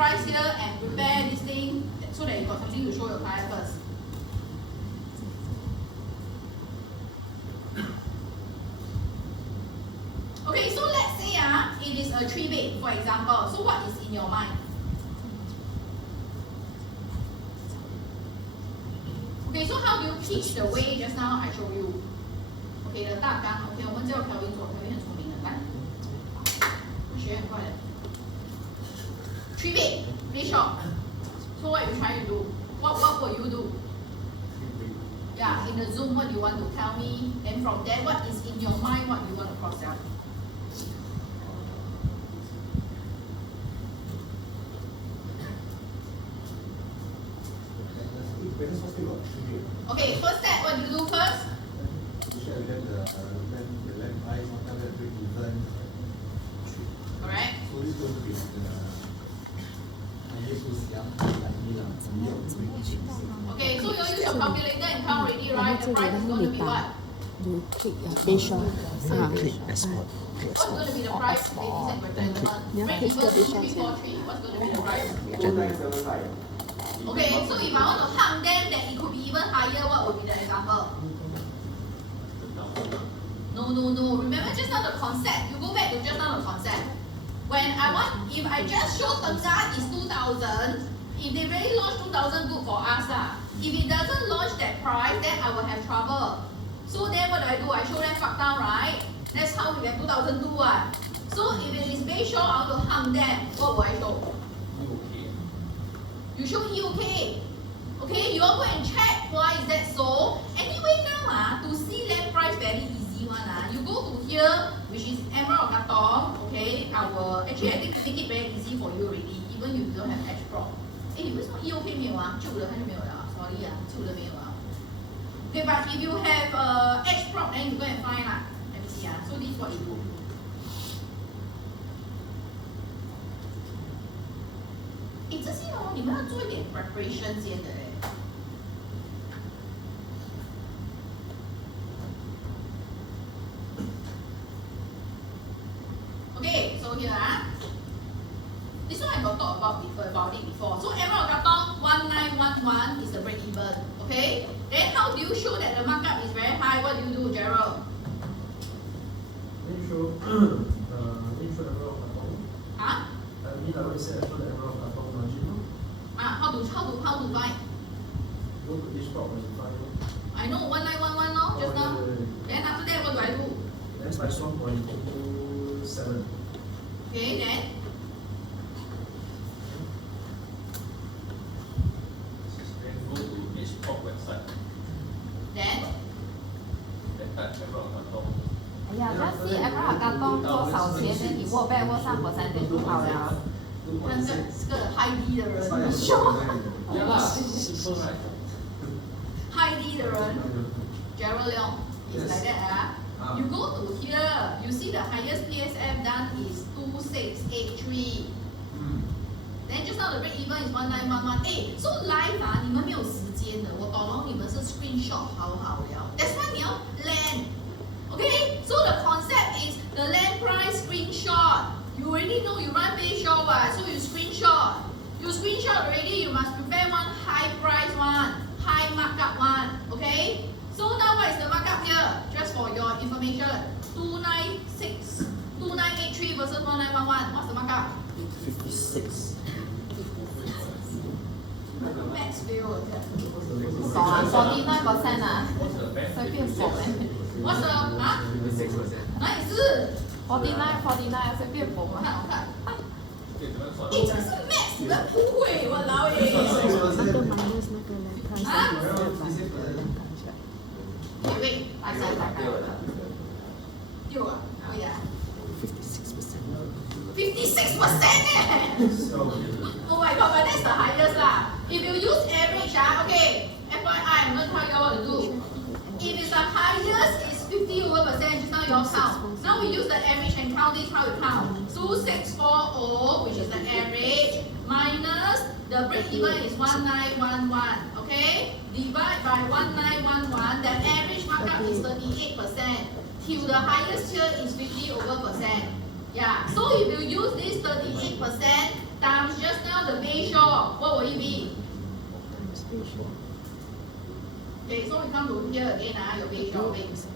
price here and prepare this thing so that you got something to show your client first. Okay, so let's say it is a 3-bed, for example. So what is in your mind? Okay, so how do you teach the way just now I show you? Okay, the 大纲 ，OK， 我们叫Kelvin做，Kelvin 很聪明的，来，学很快的。3-bed, play shop. So what are you trying to do? What will you do? Yeah, in the Zoom, what do you want to tell me? And from there, what is in your mind? What you want to cross out? Okay, first step, what do you do first? Correct. Okay, so you use your calculator and count already, right? The price is going to be what? You click Bishan. Click export. What's going to be the price? Okay, this is break even 343. What's going to be the price? Okay, so if I want to hang them that it could be even higher, what would be the example? No. Remember just now the concept. You go back to just now the concept. When if I just show Tengah is 2,000, if they really launch 2,000, good for us. If it doesn't launch that price, then I will have trouble. So then what do? I show them fuck down, right? That's how we get 2,002. So if it is base show, I want to hang them. What will I show? You show EOK. Okay, you all go and check why is that so. Anyway now to see land price very easy one. You go to here, which is Emerald Katong. Okay, actually I think to make it very easy for you already, even if you don't have edge prop. 你为什么 EOK 没有旧的还是没有的 ？Sorry 旧的没有Okay, but if you have edge prop, then you go and find Let me see So this is what you do. Eh, 这些你们要做一点 preparation 先的Okay, so here this one I got talked about it before. So Emerald Katong 1911 is the break even. Okay. Then how do you show that the markup is very high? What do you do, Gerald? Intro Emerald Katong. Huh? I always say show the Emerald Katong margin. How to find? Go to each stock and find. I know 1911 no, just now. Then after that, what do I do? Next by 1.27. Okay, then. Then. 哎呀，just see Emerald Katong 多少钱，then 你 work back work 3% 就好了。那个是个 high D 的人 ，high D 的人 ，Gerald Leong is like that You go to here, you see the highest PSF done is 2683. Then just now the break even is 1911. So live 你们没有时间的，我懂了，你们是 screenshot 好了。That's why 你要 land. Okay, so the concept is the land price screenshot. You already know you run base shop, so you screenshot. You screenshot already, you must prepare one high price one, high markup one. Okay? So now what is the markup here? Just for your information. 2983 versus 1911. What's the markup? 56. Max fail. 不懂啊，49% 随便缝What's the 哪里是49随便缝我看。这个是 max， 你们不会，我老耶。wait， 大概。丢啊，可以啊。56% Oh my god, but that's the highest If you use average okay. FYI, I'm going to tell you what to do. If it's the highest, it's 50%. Just now you all count. Now we use the average and count this. How you count? 2640, which is the average, minus the break even is 1911. Okay? Divide by 1911. The average markup is 38%. Till the highest here is 50%. Yeah. So if you use this 38% times just now the EV? Okay, so we come to here again, your base shop base.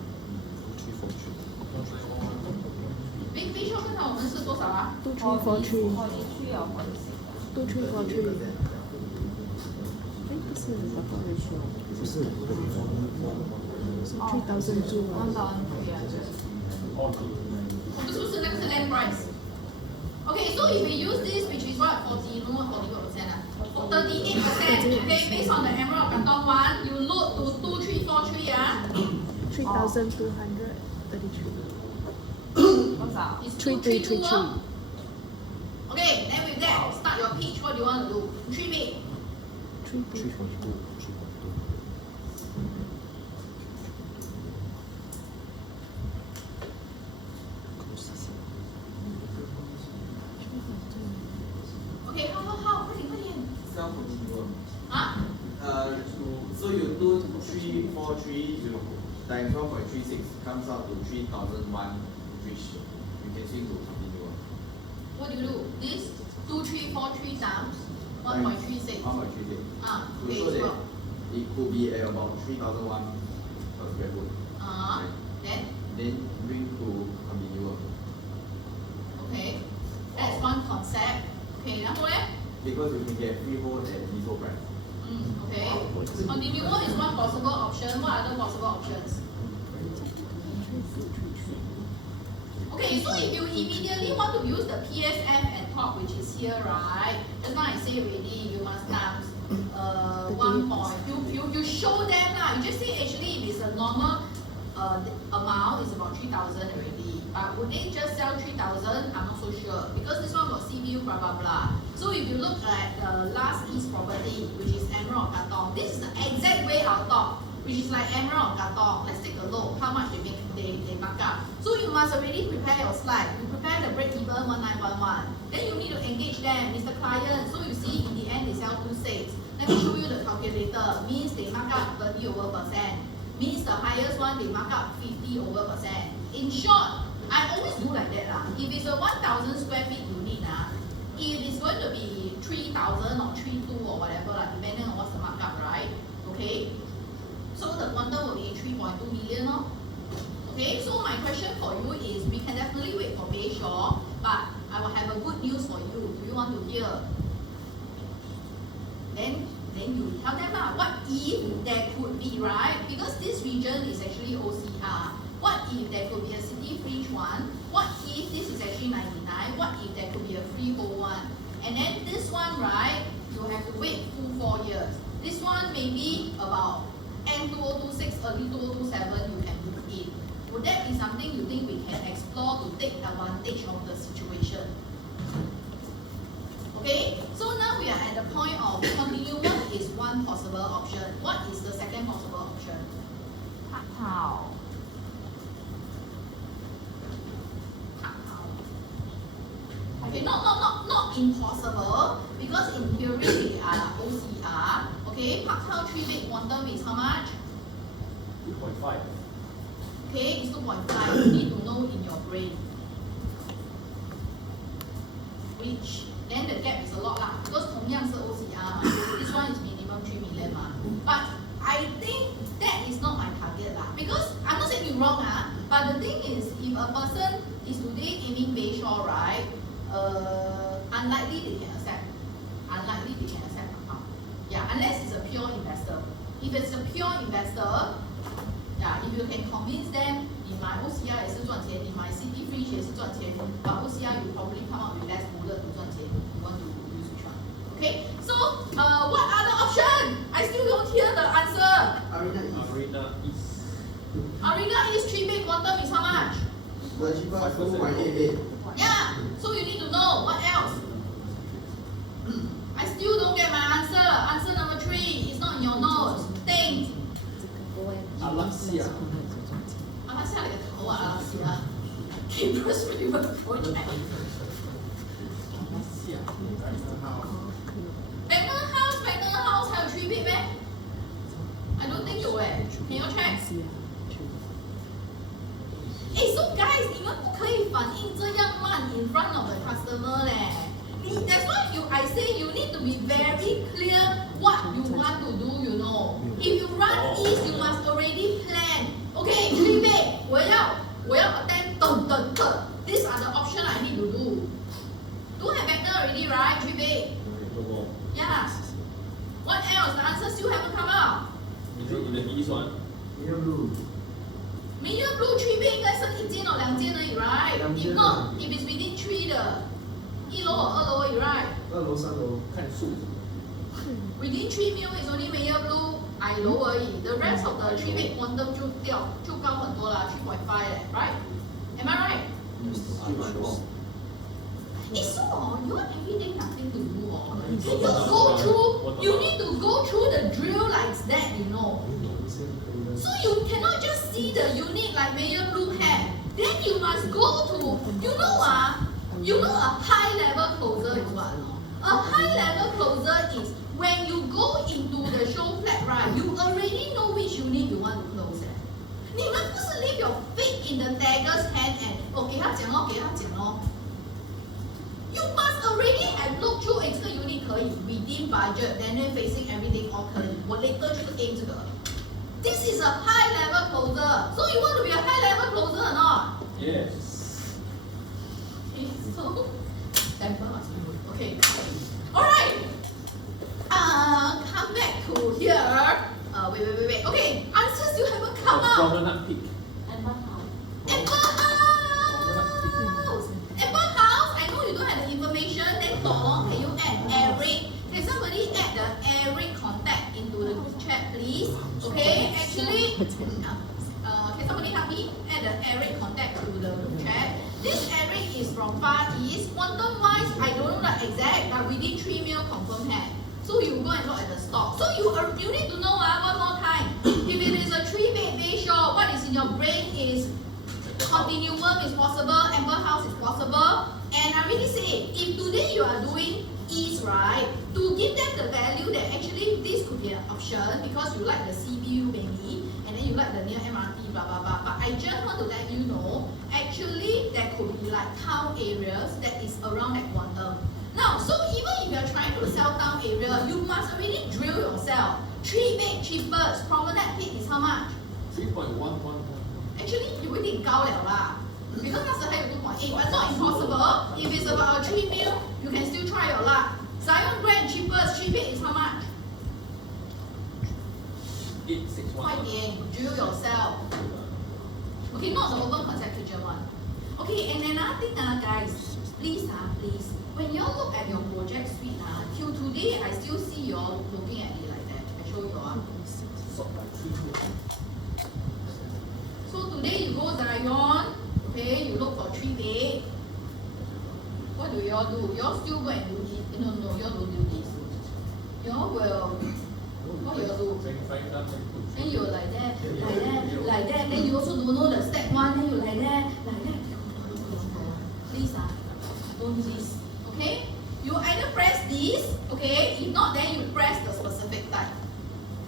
Base shop 刚才我们是多少啊 4343 or 46 2343。哎，不是 buffer ratio，不是是3200。 不是那个是 land price. Okay, so if we use this, which is what 40, no 40%, 38%. Okay, based on the Emerald Katong one, you load to 2343 3233。多少 It's 3333 232. Okay, then with that, start your pitch. What do you want to do? 3 bit. 342。Okay, how? 快点。 Self continuum. 啊 So you do 343 times 1.36 comes out to 3001, which you can swing to continuum. What do you do? This 2343 times 1.36. 1.36. Okay, To show that so, it could be at about 3001 per square foot. then, Bring to continuum. okay, that's one concept. Okay, 然后呢 Because you can get freehold at diesel price. Okay. Continuum is one possible option. What other possible options? Okay, so if you immediately want to use the PSF at top, which is here, right? Just now I say already, you must times 1 point. You show them lah. You just say actually if it's a normal amount, it's about 3,000 already. But would they just sell 3,000? I'm not so sure because this one got CBU blah blah blah. So if you look at the last East property, which is Emerald Katong, this is the exact way I'll talk, which is like Emerald Katong. Let's take a look how much they mark up. So you must already prepare your slide. You prepare the break even 1911. Then you need to engage them, Mr. Client. So you see in the end they sell 26. Let me show you the calculator. Means they mark up 30 over percent. Means the highest one they mark up 50 over percent. In short, I always do like that lah. If it's a 1,000 square feet unit if it's going to be 3,000 or 3,200 or whatever depending on what's the markup, right? Okay. So the quantum will be 3.2 million. Okay. So my question for you is, we can definitely wait for Bayshore, but I will have a good news for you. Do you want to hear? Then you tell them what if there could be, right? Because this region is actually OCR. What if there could be a city fringe one? What if this is actually 99? What if there could be a freehold one? And then this one, right, you have to wait full 4 years. This one maybe about end 2026, early 2027 you can move in. Would that be something you think we can explore to take advantage of the situation? Okay, so now we are at the point of continuum is one possible option. What is the second possible option? Park Town. Okay, not impossible because in theory they are OCR. Okay, Park Town 3 bed quantum is how much? 2.5. Okay, it's 2.5. You need to know in your brain. Which then the gap is a lot lah because 同样是 OCR 嘛 this one is minimum 3 million 嘛 but I think that is not my target lah because I'm not saying you wrong but the thing is if a person is today aiming Bayshore, right, unlikely they can accept yeah, unless it's a pure investor. If it's a pure investor, yeah, if you can convince them 你买 OCR 也是赚钱，你买 City Fringe 也是赚钱 but OCR you probably come out with less bullet to 赚钱 you want to use which one? Okay, so what other option? I still don't hear the answer. Arena East 3 bed quantum is how much? The cheapest 2.88. Yeah, so you need to know what else. I still don't get my answer. Answer number 3 is not in your notes. Think. 阿拉斯加。阿拉斯加你個頭阿拉斯加 Cambridge River Project. Magna House 還有 3 bed 咩 I don't think 有can you check? So guys, 你們不可以反應這樣慢 in front of the customer I say you need to be very clear what you want to do, you know. If you run east, you must already plan. Okay, 3 bay, 我要 attend These are the options I need to do. Don't have vector already, right? 3 bay. Yeah. What else? The answer still haven't come out. Medium blue 3 bay 应该是1间 or 2间而已 right? If not, if it's within 3的1楼 or 2楼而已 right? 2楼3楼看数。Within 3 mil is only Meyer Blue 矮楼而已 the rest of the 3 bay quantum 就高很多啦 3.5 right? Am I right? It's so you want everything nothing to do Can you go through, you need to go through the drill like that, you know. So you cannot just see the unit like Meyer Blue had. Then you must go to, you know a high level closer is what? A high level closer is when you go into the show flat, right? You already know which unit you want to close at. 你们不是 leave your feet in the dagger's hand and 给他讲咯。You must already have looked through 这个 unit 可以 within budget, then facing everything all 可以。我 later 就是 aim 这个。This is a high level closer. So you want to be a high level closer or not? Yes. Okay, so temper must be good. Okay. Alright. Come back to here. Wait. Okay, answers still haven't come out. Promenade Peak. Amber House. I know you don't have the information. Then can you add Eric? Can somebody add the Eric contact into the chat, please? Okay, actually, can somebody help me add the Eric contact to the chat? This Eric is from Far East. Quantum wise, I don't know the exact, but within 3 mil confirm have. So you go and look at the stock. So you need to know one more time. If it is a 3 bay facial, what is in your brain is continuum is possible, Amber House is possible. And I really say, if today you are doing East, right, to give them the value that actually this could be an option because you like the CPU maybe, and then you like the near MRT, blah blah blah. But I just want to let you know, actually there could be like town areas that is around that quantum. Now, so even if you are trying to sell town area, you must already drill yourself. 3 bay cheapest, Promenade Peak is how much? 3.111. Actually 有一点高了啦 because 那时还有 2.8 but not impossible. If it's about a 3 mil, you can still try your luck. Zion Grand cheapest 3 bay is how much? 861. 快点 drill yourself. Okay, not the open concept kitchen one. Okay, and another thing guys, please when you all look at your project suite till today I still see you all looking at it like that. I show you all. So today you go Zion, okay, you look for 3 bay. What do you all do? You all still go and do this? No, you all don't do this. You all will, what you all do? Then you like that, then you also don't know the step 1, then you like that. Please don't do this, okay? You either press this, okay? If not, then you press the specific type.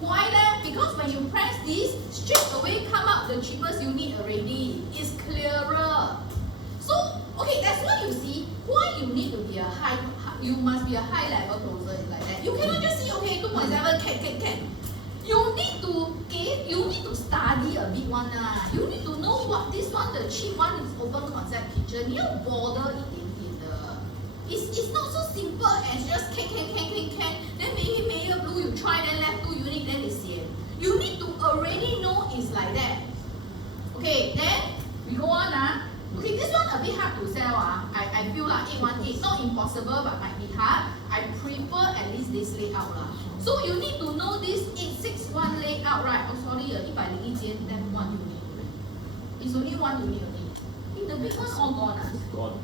Why then? Because when you press this, straight away come out the cheapest unit already. It's clearer. So, okay, that's why you see why you need to be you must be a high level closer like that. You cannot just see, okay, 2.7 can. You need to study a bit one You need to know what this one, the cheap one is open concept kitchen. You border 一点点的. It's not so simple as just can. Then maybe Meyer Blue you try, then left 2 unit, then it's sian. You need to already know it's like that. Okay, then we go on Okay, this one a bit hard to sell I feel like 818, not impossible but might be hard. I prefer at least this layout So you need to know this 861 layout, right? Oh sorry, 101间 then 1 unit. It's only 1 unit only. The big one all gone Gone.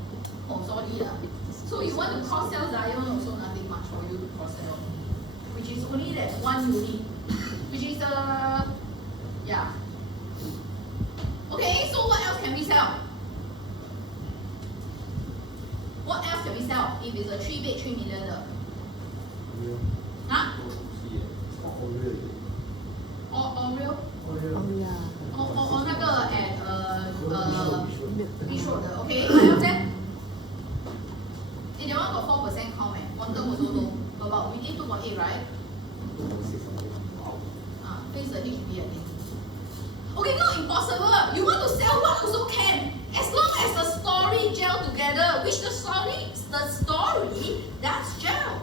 Oh sorry So you want to cross sell Zion also nothing much for you to cross sell. Which is only that 1 unit. Which is yeah. Okay, so what else can we sell? What else can we sell if it's a 3 bay 3 million 的 Oreo? Or 那个 at Beach Road 的 Okay, what else then? That one got 4% com quantum so low? About within 2.8, right? Face the HB again. Okay, not impossible. You want to sell what also can. As long as the story gel together, which the story that's gel.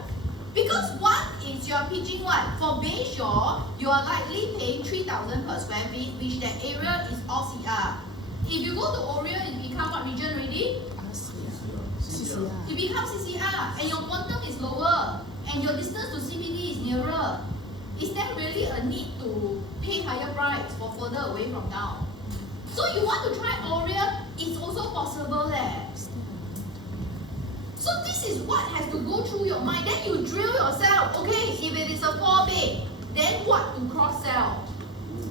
Because what is your pitching what? For Bayshore, you are likely paying 3,000 per square feet, which that area is all CR. If you go to Oriole, it becomes what region already? CCR. It becomes CCR, and your quantum is lower, and your distance to CBD is nearer. Is there really a need to pay higher price for further away from town? So you want to try Oriole, it's also possible . So this is what has to go through your mind. Then you drill yourself. Okay, if it is a 4-bed, then what to cross-sell?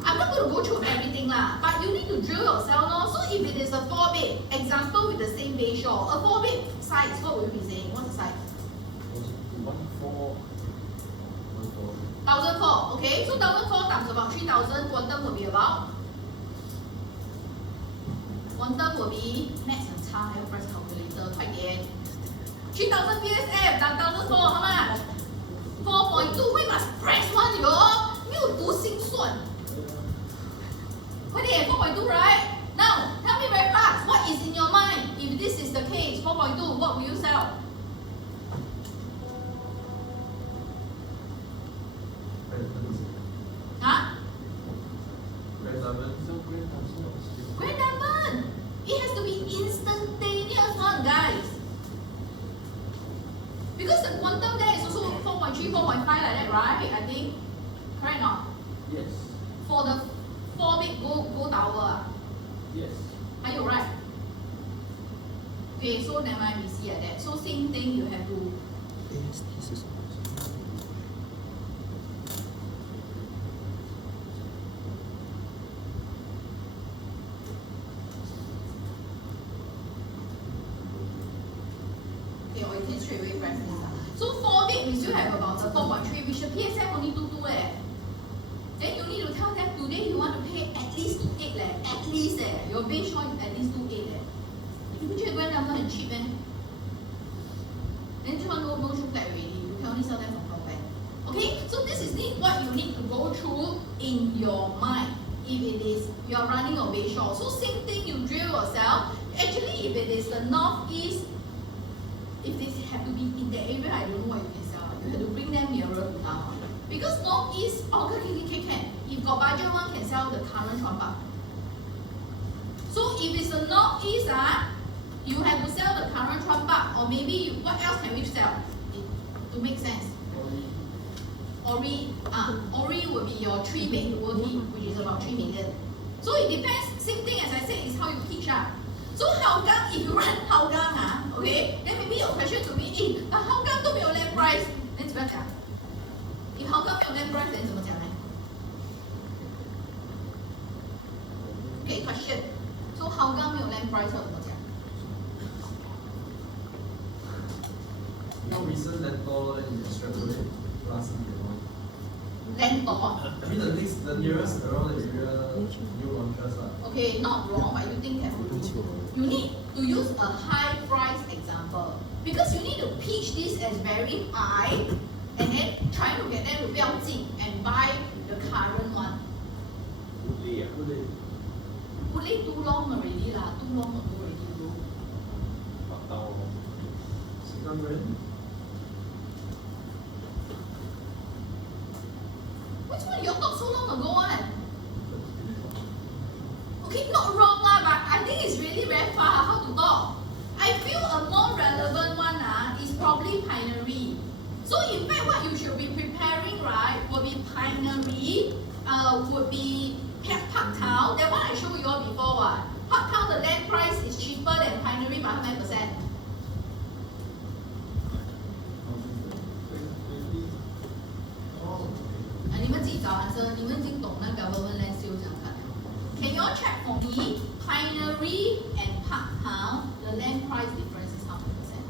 I'm not going to go through everything lah, but you need to drill yourself lor. So if it is a 4-bed, example with the same Bayshore, a 4-bed size, what will you be saying? What's the size? 1,400. Okay, so 1,400 times about 3,000, quantum will be about? Quantum will be maths 很差，还有 price calculator， 快点。3,000 PSF 打 1,400 好吗 ？4.2 会 must press one 哟，没有读心算。快点 4.2 right? Now tell me very fast. What is in your mind? If this is the case, 4.2, what will you sell? Huh? Grand diamond. It has to be instantaneous one, guys. Because the quantum there is also 4.3, 4.5 like that, right? I think. Correct or not? Yes. For the 4-bed go tower. Yes. Are you right? Okay, so never mind, we see like that. So same thing, you have to. AST 是什么？ Okay, or you can straight away press this. So 4-bed, we still have about the 4.3, which the PSF only 2.2 . Then you need to tell them today you want to pay at least 2.8 . At least . Your Bayshore is at least 2.8 . You don't think Grand Diamond is cheap ? Then this one no shoe flat already. You can only sell them from Hong Okay, so this is what you need to go through in your mind. If it is you are running a Bayshore, so same thing you drill yourself. Actually, if it is the northeast, if this have to be in the area, I don't know what you can sell. You have to bring them nearer to town. Because northeast, okay, can. If got budget one, can sell the current Chuan. So if it's the northeast, you have to sell the current Chuan, or maybe what else can we sell to make sense? Ori will be your 3-bed worthy, which is about 3 million. So it depends. Same thing as I said is how you pitch . So Hougang, if you run Hougang, okay, then maybe your question to me, but Hougang 都没有 land price, then 怎么讲 ？If Hougang 没有 land price, then 怎么讲呢 ？Okay, question. So Hougang 没有 land price 要怎么讲 Now recent landfall, then you extrapolate last year. Land door. I mean the nearest around the area, new launches . Okay, not wrong, but you think carefully. You need to use a high price example because you need to pitch this as very high and then try to get them to 不要进 and buy the current one. Woodley too long already lah, too long ago already bro. Which one you talk so long ago one? Okay, not wrong lah, but I think it's really very far how to talk. I feel a more relevant one is probably Pinery. So in fact, what you should be preparing, right, will be Pinery, would be Park Town. That one I showed you all before. Park Town, the land price is cheaper than Pinery by 9%. Can you all check for me? Pinery and Park Town, the land price difference is how many percent?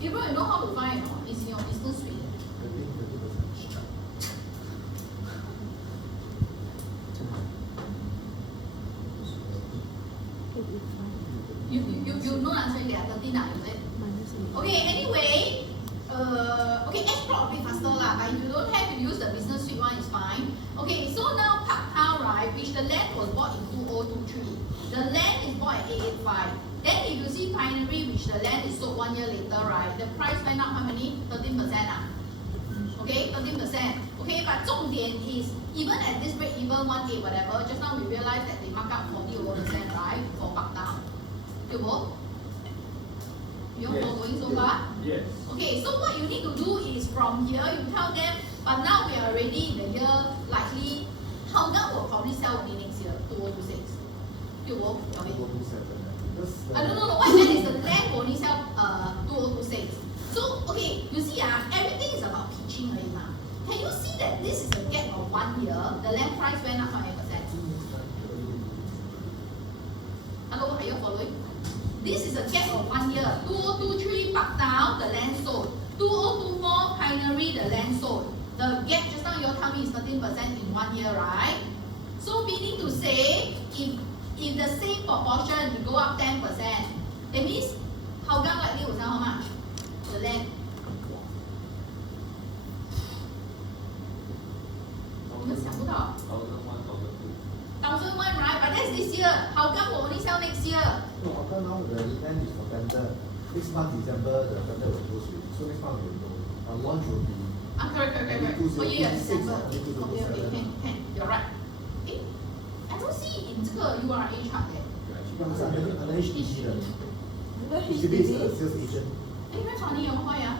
People, you know how to find, it's in your business suite. You know answer they are 13 now, is it? Okay, anyway, okay, H plot a bit faster lah, but if you don't have to use the business suite one, it's fine. Okay, so now Park Town, right, which the land was bought in 2023. The land is bought at 885. Then if you see Pioneery, which the land is sold 1 year later, right, the price went up how many? 13%. Okay, 13%. Okay, but 重点 is, even at this break even 1.8 whatever, just now we realized that they mark up 40%, right, for Park Town. You both? You're following so far? Yes. Okay, so what you need to do is from here, you tell them, but now we are already in the year, likely, Hougang will probably sell only next year, 2026. You will? Okay. I don't know, what land is the land will only sell 2026. So, okay, you see, everything is about pitching right now. Can you see that this is a gap of 1 year, the land price went up 5%? Hello, are you following? This is a gap of 1 year. 2023 Park Town, the land sold. 2024 Pioneery, the land sold. The gap just now you tell me is 13% in 1 year, right? So meaning to say, if the same proportion you go up 10%, that means Hougang likely will sell how much? The land. You 想不到 1,001, right? But that's this year. Hougang will only sell next year. No, Hougang now the land is for tender. Next month December the tender will close with. So next month we will know. Our launch will be. Correct. Oh yeah, December. Okay, can. You're right. I don't see in 这个 URA chart 耶。那是 under HDB 的。HDB is a sales agent. 那传你有没有呀？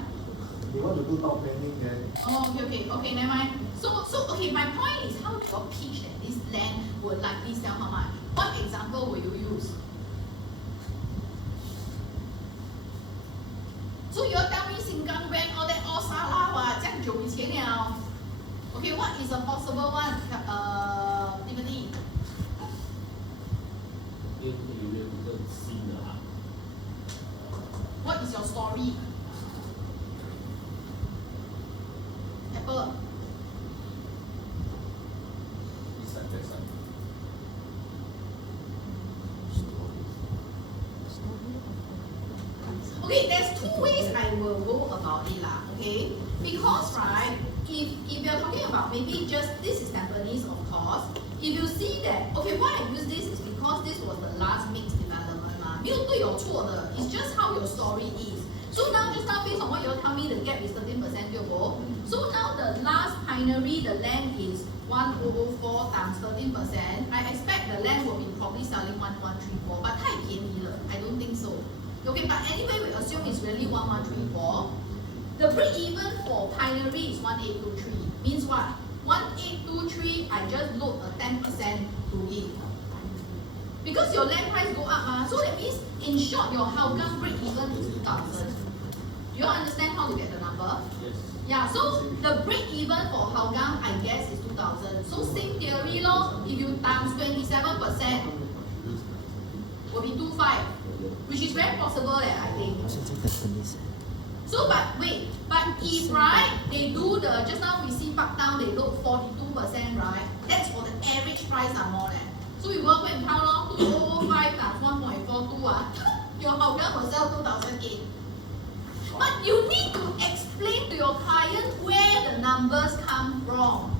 They want to do top planning then. Oh, okay, never mind. So, okay, my point is how do you pitch that this land would likely sell how much? What example will you use? So you tell me Sengkang Bank, all that, all Salah, what? 这样久以前了。Okay, what is a possible one? Tiffany. 边有没有更新的啊？ What is your story? Apple. Okay, there's two ways I will go about it lah, okay? Because right, if you're talking about maybe just this is Tampines, of course. If you see that, okay, why I use this is because this was the last mixed development ma. 没有对有错的, it's just how your story is. So now just now based on what you tell me, the gap is 13%, you go. So now the last Pioneery, the land is 1004 times 13%. I expect the land will be probably selling 1134, but 太便宜了, I don't think so. Okay, but anyway, we assume it's really 1134. The break even for Pioneery is 1823. Means what? 1823, I just load a 10% to it. Because your land price go up, so that means in short, your Hougang break even is 2000. Do you understand how to get the number? Yes. Yeah, so the break even for Hougang, I guess, is 2000. So same theory, lor. If you times 27%, will be 25, which is very possible, I think. So, but wait, but if right, they do the just now we see Park Town, they load 42%, right? That's for the average price more. So you go and count lor, 2005 times 1.42 your Hougang will sell 2008. But you need to explain to your client where the numbers come from.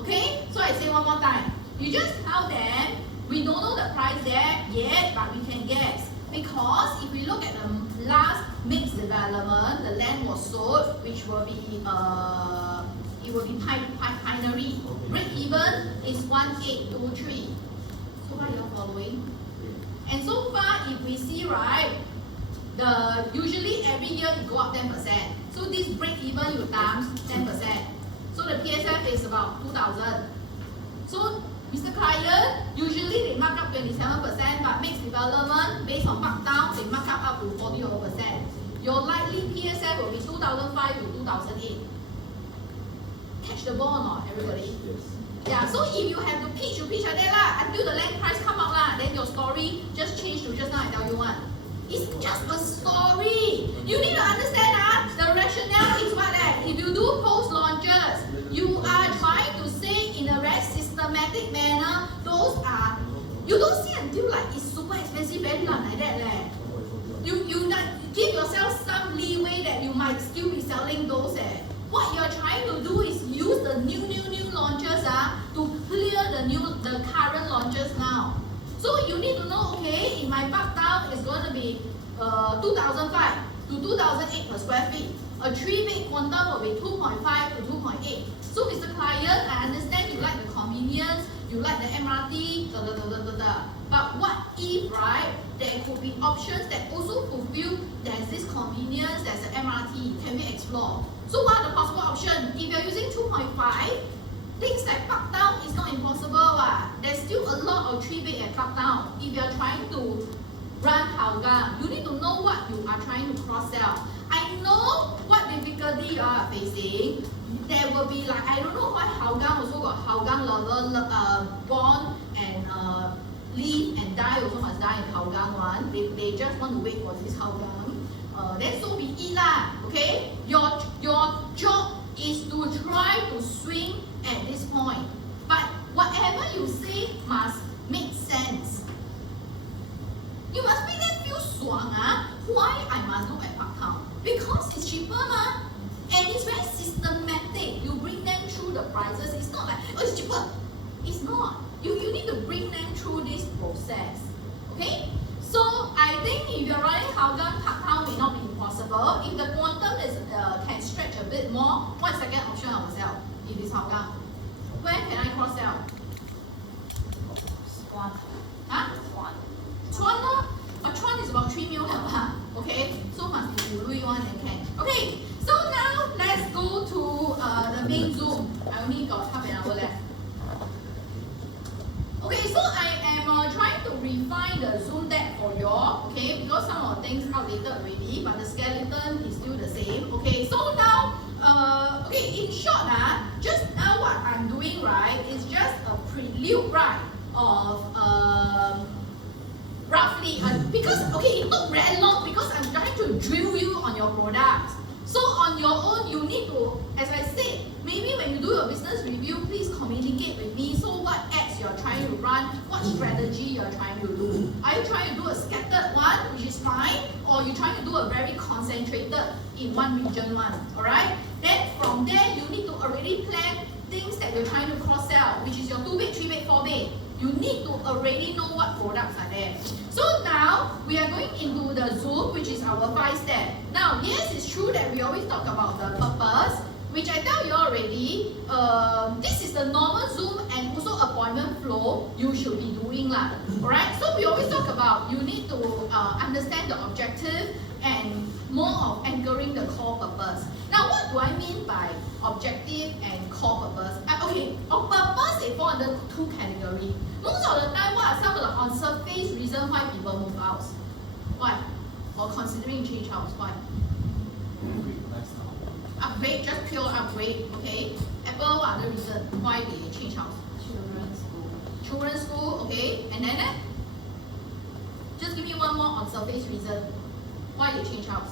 Okay? So I say one more time. You just tell them, we don't know the price there yet, but we can guess. Because if we look at the last mixed development, the land was sold, which will be it will be Pioneery. Break even is 1823. So are you following? And so far, if we see right, usually every year it go up 10%. So this break even you times 10%. So the PSF is about 2,000. So Mr. Client, usually they mark up 27%, but mixed development based on Park Town, they mark up to 40%. Your likely PSF will be 2005 to 2008. Catch the ball or not, everybody? Yes. Yeah, so if you have to pitch, you pitch like that lah, until the land price come out lah, then your story just change to just now I tell you one. It's just a story. You need to understand until like it's super expensive, very like that leh. You give yourself some leeway that you might still be selling those eh. What you're trying to do is use the new launches to clear the current launches now. So you need to know, okay, in my back down is going to be 2005 to 2008 per square feet. A 3-bed quantum will be 2.5 to 2.8. So Mr. Client, I understand you like the convenience, you like the MRT, but what if, right, there could be options that also fulfill, there's this convenience, there's the MRT, can we explore? So what are the possible options? If you're using 2.5, things like Park Town is not impossible. There's still a lot of 3-bed at Park Town. If you're trying to run Hougang, you need to know what you are trying to cross-sell. I know what difficulty you are facing. There will be like, I don't know why Hougang also got Hougang level, born and live and die also must die in Hougang one. They just want to wait for this Hougang. Then so be it lah, okay? Your job is to try to swing at this point. But whatever you say must make sense. You must make them feel 爽 why I must look at Park Town? Because it's cheaper and it's very systematic. You bring them through the prices. It's not like, oh, it's cheaper. It's not. You need to bring them through this process. Okay? So I think if you're running Hougang, Park Town may not be impossible. If the quantum is can stretch a bit more, what's the second option I will sell? If it's Hougang, where can I cross sell? Chuan. Huh? Chuan. Chuan, but Chuan is about 3 million, okay? So must be Louis one and can. Okay, so now let's go to the main Zoom. I only got half an hour left. Okay, so I am trying to refine the Zoom deck for you all, okay? Because some of the things outdated already, but the skeleton is still the same. Okay, so now, okay, in short, just now what I'm doing, right, is just a prelude, right, of roughly, because, okay, it took very long because I'm trying to drill you on your products. So on your own, you need to, as I said, maybe when you do your business review, please communicate with me. So what ads you're trying to run, what strategy you're trying to do. Are you trying to do a scattered one, which is fine, or you're trying to do a very concentrated in one region one, alright? Then from there, you need to already plan things that you're trying to cross-sell, which is your 2-bed, 3-bed, 4-bed. You need to already know what products are there. So now, we are going into the Zoom, which is our 5-step. Now, yes, it's true that we always talk about the purpose, which I tell you already, this is the normal Zoom and also appointment flow you should be doing lah. Alright, so we always talk about you need to understand the objective and more of anchoring the core purpose. Now, what do I mean by objective and core purpose? Okay, of purpose they fall under 2 categories. Most of the time, what are some of the on-surface reasons why people move out? Why? Or considering change house? Why? Upgrade, just pure upgrade, okay? Apple, what other reason why they change house? Children's school. Children's school, okay? And then just give me one more on surface reason why they change house.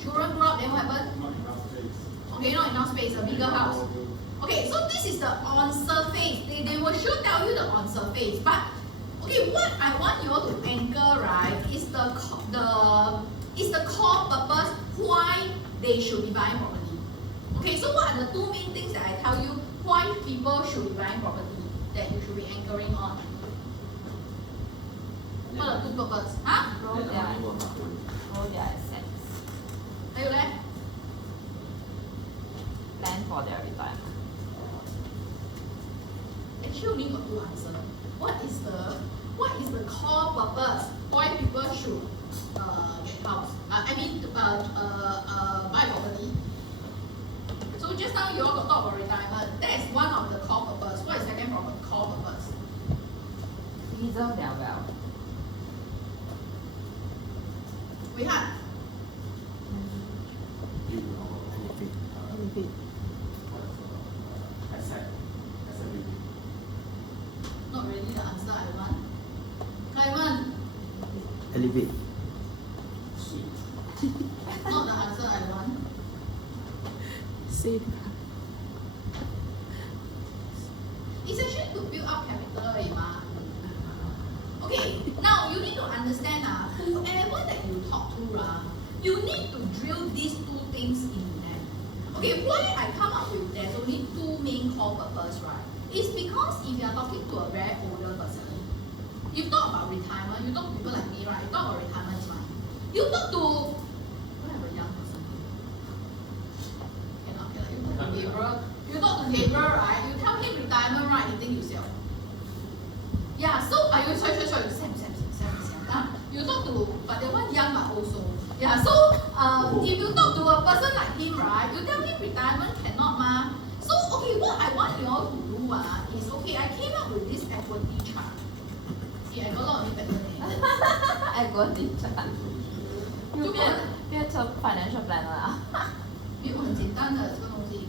Children grow up, then what happened? Okay, not enough space, a bigger house. Okay, so this is the on surface. They will sure tell you the on surface, but okay, what I want you all to anchor, right, is the core purpose why they should be buying property. Okay, so what are the 2 main things that I tell you why people should be buying property that you should be anchoring on? What are the 2 purposes? Huh? Grow their assets. Are you there? Plan for their retirement. Actually, only got 2 answers. What is the core purpose why people should get house? Buy property. So just now you all got talk about retirement. That is one of the core purpose. What is second core purpose? Preserve their wealth. We have. Not really the answer I want. Simon, Elevate. not the answer I want. Save. It's actually to build up capital. understand whoever that you talk to, you need to drill these two things in them. Okay, why I come up with there's only two main core purpose, right? It's because if you are talking to a very older person, you talk about retirement, you talk to people like me, right? You talk about retirement is fine. You talk to whatever young person. Cannot. You talk to Gabriel, right? You tell him retirement, right? He think you sell. Yeah, so are you sorry, Sam. You talk to, but the one young but also. Yeah, so if you talk to a person like him, right, you tell him retirement cannot ma. So okay, what I want you all to do is okay, I came up with this equity chart. See, I got a lot of better than equity chart 就变成 financial planner 啊。没有很简单的这个东西。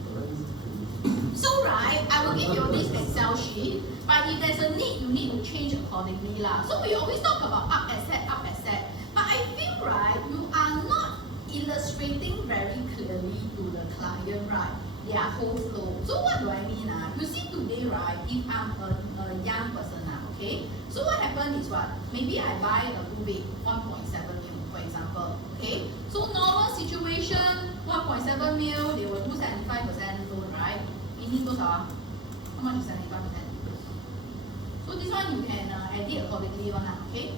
So right, I will give you this Excel sheet, but if there's a need, you need to change accordingly lah. So we always talk about up asset, but I feel right, you are not illustrating very clearly to the client, right, their whole flow. So what do I mean? You see today, right, if I'm a young person, okay, so what happened is what? Maybe I buy a two-bed, 1.7 mil, for example, okay? So normal situation, 1.7 mil, they will do 75% loan, right? Meaning total, how much is 75%? So this one you can edit accordingly one, okay?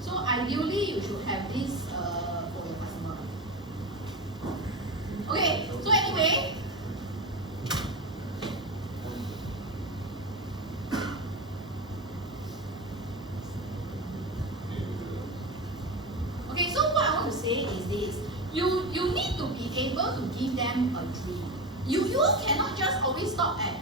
So ideally you should have this for your customer. Okay, so anyway, okay, so what I want to say is this. You need to be able to give them a dream. You cannot just always stop at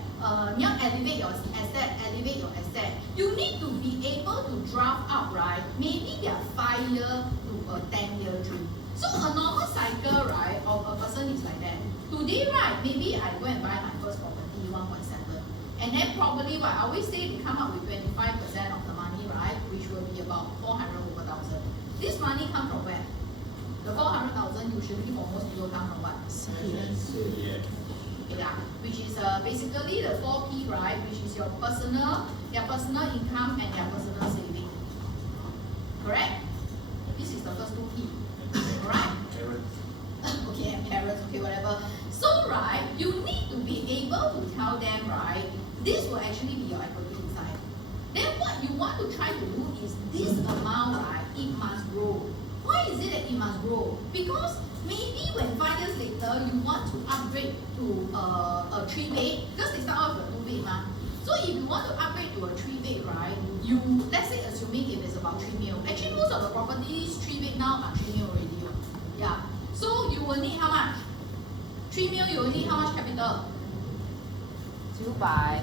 elevate your asset. You need to be able to draft out, right? Maybe their 5-year to a 10-year dream. So a normal cycle, right, of a person is like that. Today, right, maybe I go and buy my first property, 1.7. And then probably what I always say, they come up with 25% of the money, right? Which will be about 400,000. This money come from where? The 400,000 usually for most people come from what? Yeah, which is basically the 4P, right? Which is their personal income and their personal saving. Correct? This is the first 2P. Alright? Okay, and parents, okay, whatever. So, right, you need to be able to tell them, right, this will actually be your equity inside. Then what you want to try to do is this amount, right, it must grow. Why is it that it must grow? Because maybe when 5 years later you want to upgrade to a 3-bed, because they start off with a 2-bed, so if you want to upgrade to a 3-bed, right, you, let's say assuming if it's about 3 mil, actually most of the properties 3-bed now are 3 mil already. Yeah. So you will need how much? 3 mil, you will need how much capital? 900。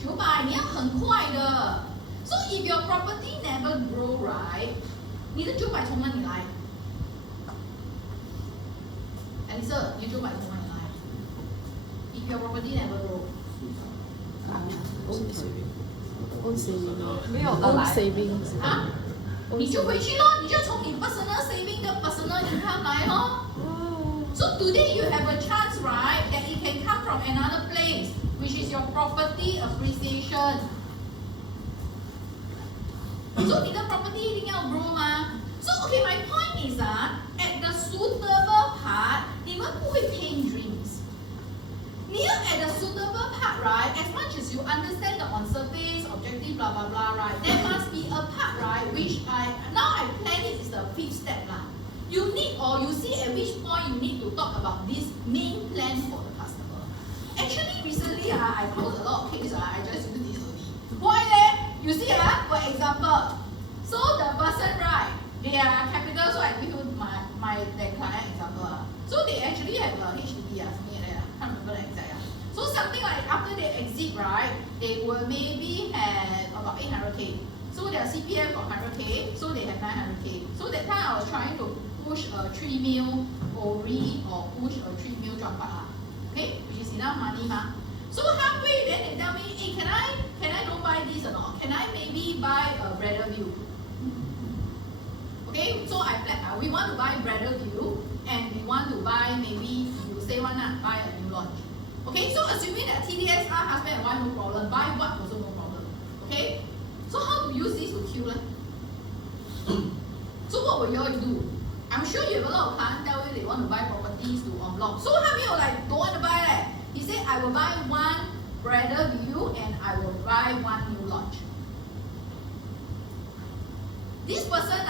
900，你要很快的。So if your property never grow, right, 你的900从哪里来？Alisa， 你900从哪里来 ？If your property never grow， 没有的来。啊？你就回去咯，你就从你 personal saving 跟 personal income 来咯。So today you have a chance, right, that it can come from another place, which is your property appreciation. So 你的 property 一定要 grow 吗？ So okay, my point is at the suitable part, 你们不会 paint dreams. 你要 at the suitable part, right? As much as you understand the on surface, objective, blah blah blah, right? There must be a part, right? Which I plan it is the 5th step lah. You need or you see at which point you need to talk about this main plan for the customer. Actually, recently I closed a lot of case. I just use this only. Why there? You see for example, so the person, right? Their capital, so I give you the client example. So they actually have a HDB, something like that. Can't remember the exact. So something like after they exit, right, they will maybe have about 800K. So their CPF got 100K, so they have 900K. So that time I was trying to push a 3 mil ORI or push a 3 mil drop out. Okay, which is enough money, ma. So halfway then they tell me, hey, can I don't buy this or not? Can I maybe buy a Bradder View? Okay, so we want to buy Bradder View and we want to buy maybe you say one buy a new launch. Okay, so assuming that TDS husband and wife no problem, buy what also no problem. Okay, so how to use this to kill? So what will you all do? I'm sure you have a lot of clients tell you they want to buy properties to en bloc. So 他没有 like don't want to buy 嘞 He said I will buy one Bradder View and I will buy one new launch. This person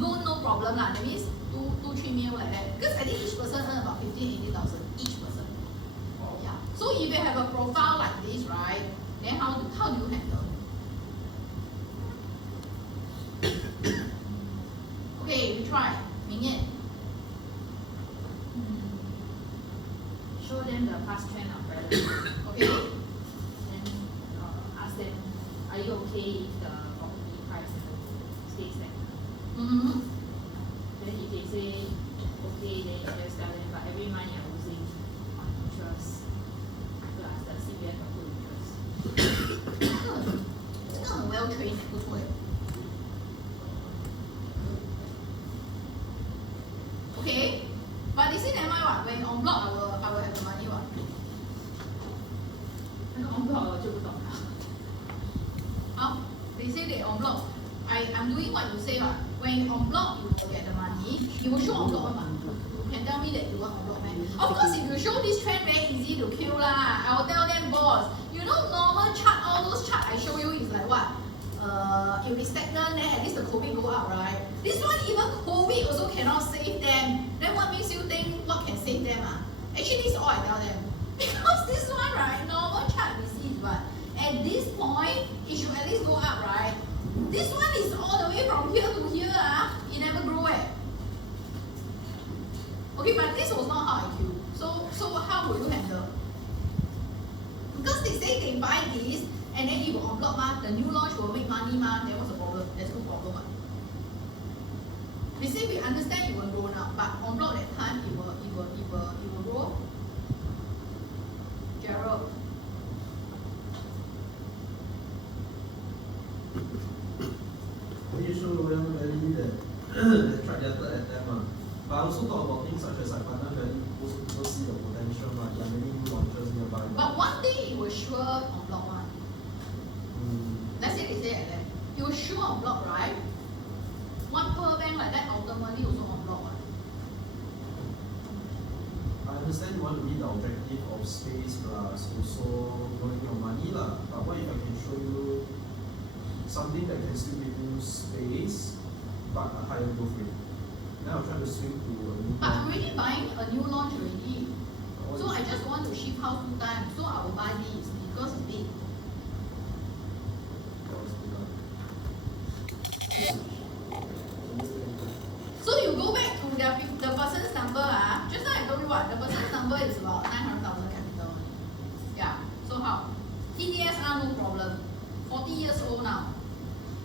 loan no problem lah. That means 2-3 mil like that. Because I think each person earn about 15,000-80,000 each person. Yeah. So if you have a profile like this, right? Then how do you handle? Okay, we try. 明艳 Show them the past trend of Bradder. Okay. Then ask them, are you okay if the property price stays there? Then if they say okay, then you just tell them, but every month you're losing on interest plus the CPF accrued interest. 这个很 well trained， 不错耶。Okay, but they say never mind what. When on block, I will have the money what. 那个 en bloc 我就不懂了。How? They say they on block. I'm doing what you say what. When on block, you will get the money. You will show on block what. You can tell me that you want on block man. Of course, if you show this trend, very easy to kill lah. I will tell them, boss. You know normal chart, all those chart I show you is like what? If it's stagnant, then at least the COVID go up, right? This one even COVID also cannot save them. Then what makes you think what can save them? Actually, this is all I tell them. Because this one, right, normal chart we see is what? At this point, it should at least go up, right? This one is all the way from here to here, it never grow Okay, but this was not how I kill. So how will you handle? Because they say they buy this, and then it will en bloc the new launch will make money then what's the problem? There's no problem They say we understand it will grow now, but en bloc that time it will grow. Gerald. You show Royal Valley that they tried their third attempt. But I also talk about things such as like Pandan Valley, people see the potential, there are many new launches nearby. But one day it will sure en bloc one. Let's say they say like that. It will sure en bloc, right? One per bank like that ultimately also en bloc one. I understand you want to meet the objective of space plus also knowing your money lah. But what if I can show you something that can still give you space but a higher growth rate? Then I'll try to swing to a new But I'm already buying a new launch already. What So is I it? just want to shift house 2 times. So I will buy this because it's big. So you go back to the person's number just now I told you what, the person's number is about 900,000 capital. Yeah, so how? TDSR no problem. 40 years old now.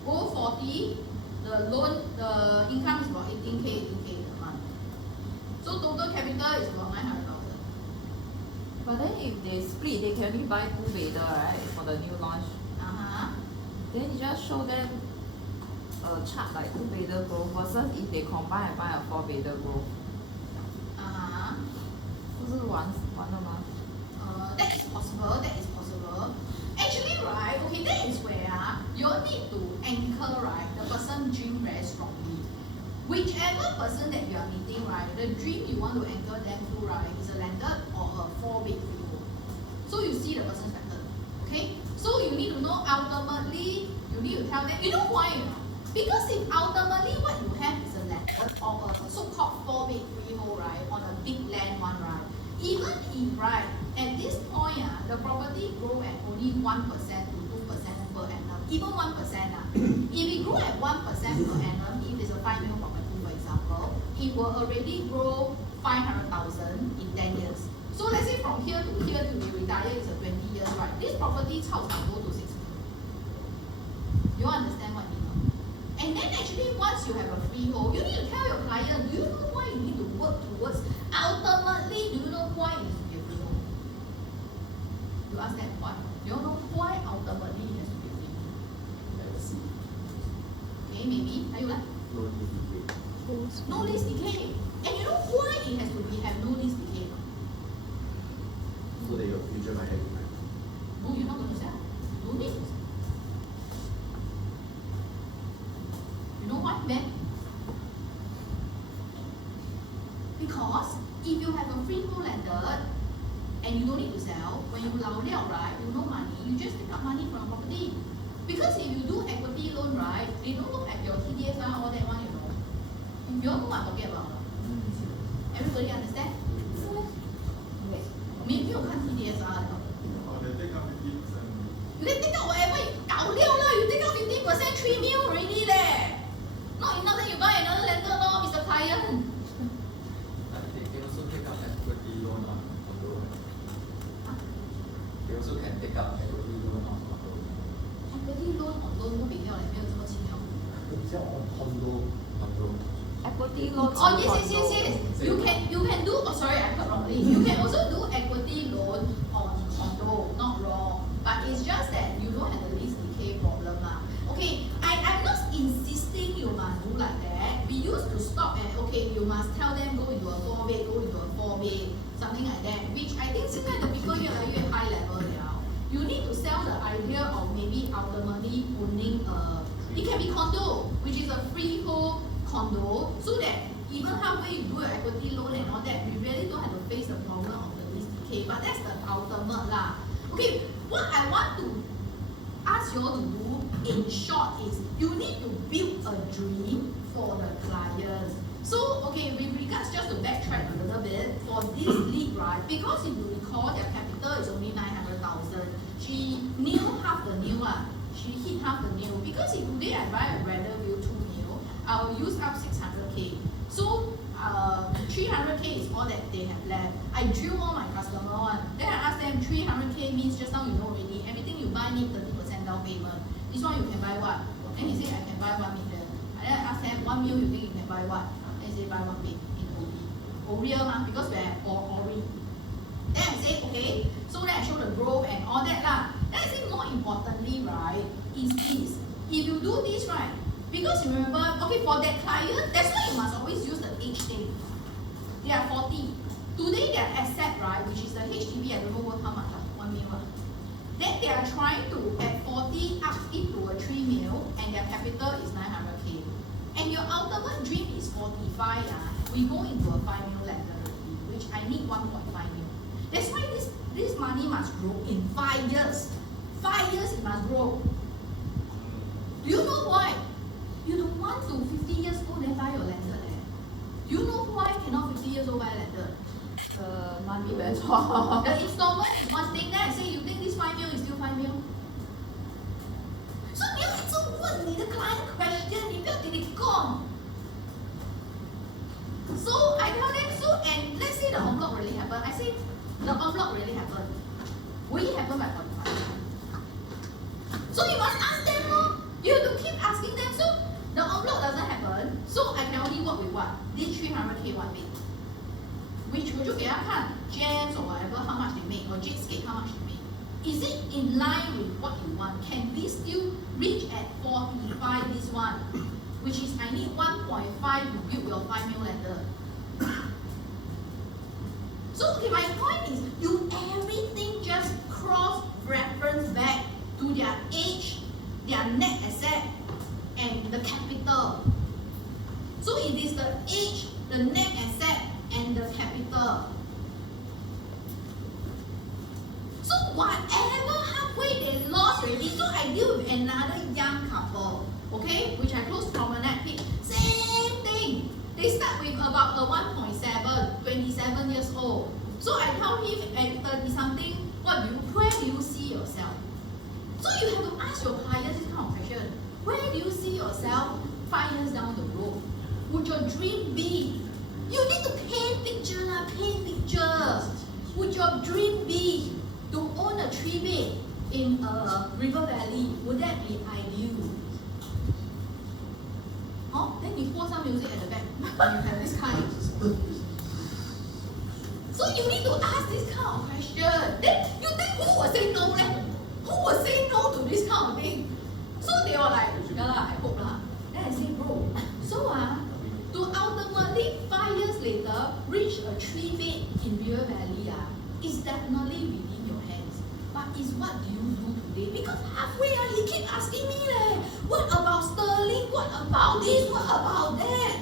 Over 40, the loan, the income is about 18K a month. So total capital is about 900,000. But then if they split, they can only buy 2 bedder, right, for the new launch. Then you just show them a chart like 2 bedder growth versus if they combine and buy a 4 bedder growth. 不是玩的吗？ That is possible. Actually, right, okay, that is where you need to anchor, right, the person dream very strongly. Whichever person that you are meeting, right, the dream you want to anchor them to, right, is a landed or a 4-bed freehold. So you see the person's pattern, okay? So you need to know ultimately, you need to tell them, you know why? Because if ultimately what you have is a landed or a so-called 4-bed freehold, right, on a big land one, right, even if, right, at this point, the property grow at only 1% to 2% per annum, even 1%, if it grow at 1% per annum, if it's a 5-year property, for example, it will already grow 500,000 in 10 years. So let's say from here to here to you retire is a 20 years, right? This property's house can go to 6 million. You understand what I mean? And then actually once you have a freehold, you need to tell your client, do you know why you need to work towards? Ultimately, do you know why it is to be a freehold? You ask them why. Do you know why ultimately it has to be a freehold? Let's see. Okay, maybe. Are you like? No lease decay. And you know why it has to have no lease decay? So that your future might have impact. No, you're not going to sell. No need to sell. You know why? back? Because if you have a freehold landed and you don't need to sell, when you lao liao, right, you no money, you just take up money from property. Because if you do equity loan, right, they don't look at your TDS all that one, you know. You all know what I'm talking about. Everybody understand? Maybe you can't TDS Or they take up 50%. You can take out whatever, 搞掉啦, you take out 50%, 3 mil already leh. Not enough, then you buy another lender law, Mr. Client. They can also take up equity loan on condo. They also can take up equity loan on condo. Equity loan on loan 都比较嘞，没有这么奇妙。比较 on condo. Equity loan. Oh yes. You can do. Oh sorry, I heard wrongly. You can also do equity loan on condo. Not wrong, but it's just that you don't have the lease decay problem lah. Okay, I'm not insisting you must do like that. We used to stop at okay, you must tell them go into a 4-bed, go into a 4-bed, something like that. Which I think 现在的 people 越来越 high level now. You need to sell the idea of maybe ultimately owning it can be condo, which is a freehold condo, so that even halfway you do an equity loan and all that, we really don't have to face the problem of the lease decay. But that's the ultimate lah. Okay, what I want to ask you all to do in short is you need to build a dream for the clients. So okay, with regards just to backtrack a little bit for this lead, right? Because if you recall, their capital is only 900,000. She knew half the new lah. She hit half the new because if today I buy a Radar View 2 mil, I will use up 600k. So 300k is all that they have left. I drill all my customer one. Then I ask them 300k means just now you know already. Everything you buy need 30% down payment. This one you can buy what? Then he say I can buy 1 million. And then I ask them 1 mil you think you can buy what? Then he say buy 1 big in OB. Oriel because we have Ori. Then I say okay. So then I show the growth and all that lah. Then I say more importantly, right, is this. If you do this right, because you remember, okay, for that client, that's why you must always use the age thing. They are 40. Today their asset, right, which is the HDB, I don't know worth how much, 1 mil. Then they are trying to, at 40, up it to a 3 mil, and their capital is 900k. And your ultimate dream is 45, we go into a 5 mil lender, which I need 1.5 mil. That's why this money must grow in 5 years. 5 years it must grow. Do you know why? You don't want to 50 years old then buy your landed. Do you know why cannot 50 years old buy landed? Money very tall. The installment is one thing. Then I say you think this 5 mil is still 5 mil? So 你要一直问你的 client question， 你不要点点讲。So I tell them so, and let's say the en bloc really happened. I say the en bloc really happened. Will it happen by 45? So you must ask them, no? You have to keep asking them. So the en bloc doesn't happen. So I can only work with what? This 300k one bit. Which 我就给他看 Gems or whatever how much they make or Jetscape how much they make. Is it in line with what you want? Can this still reach at 45 this one? Which is I need 1.5 to build your 5 mil lender. So okay, my point is you everything just cross reference back to their age, their net asset, and the capital. So it is the age, the net asset, and the capital. So whatever halfway they lost already, so I deal with another young couple, okay, which I close Promenade Peak. Same thing. They start with about a 1.7, 27 years old. So I tell him at 30 something, where do you see yourself? So you have to ask your clients this kind of question. Where do you see yourself 5 years down the road? Would your dream be? You need to paint picture lah, paint pictures. Would your dream be to own a 3-bed in River Valley? Would that be ideal? Oh, then you pour some music at the back. You have this kind. So you need to ask this kind of question. Then you think who will say no leh? Who will say no to this kind of thing? So they were like, yeah lah, I hope lah. Then I say, bro, so to ultimately 5 years later reach a 3-bed in River Valley is definitely within your hands. But is what do you do today? Because halfway he keep asking me what about Sterling? What what about this? What about that?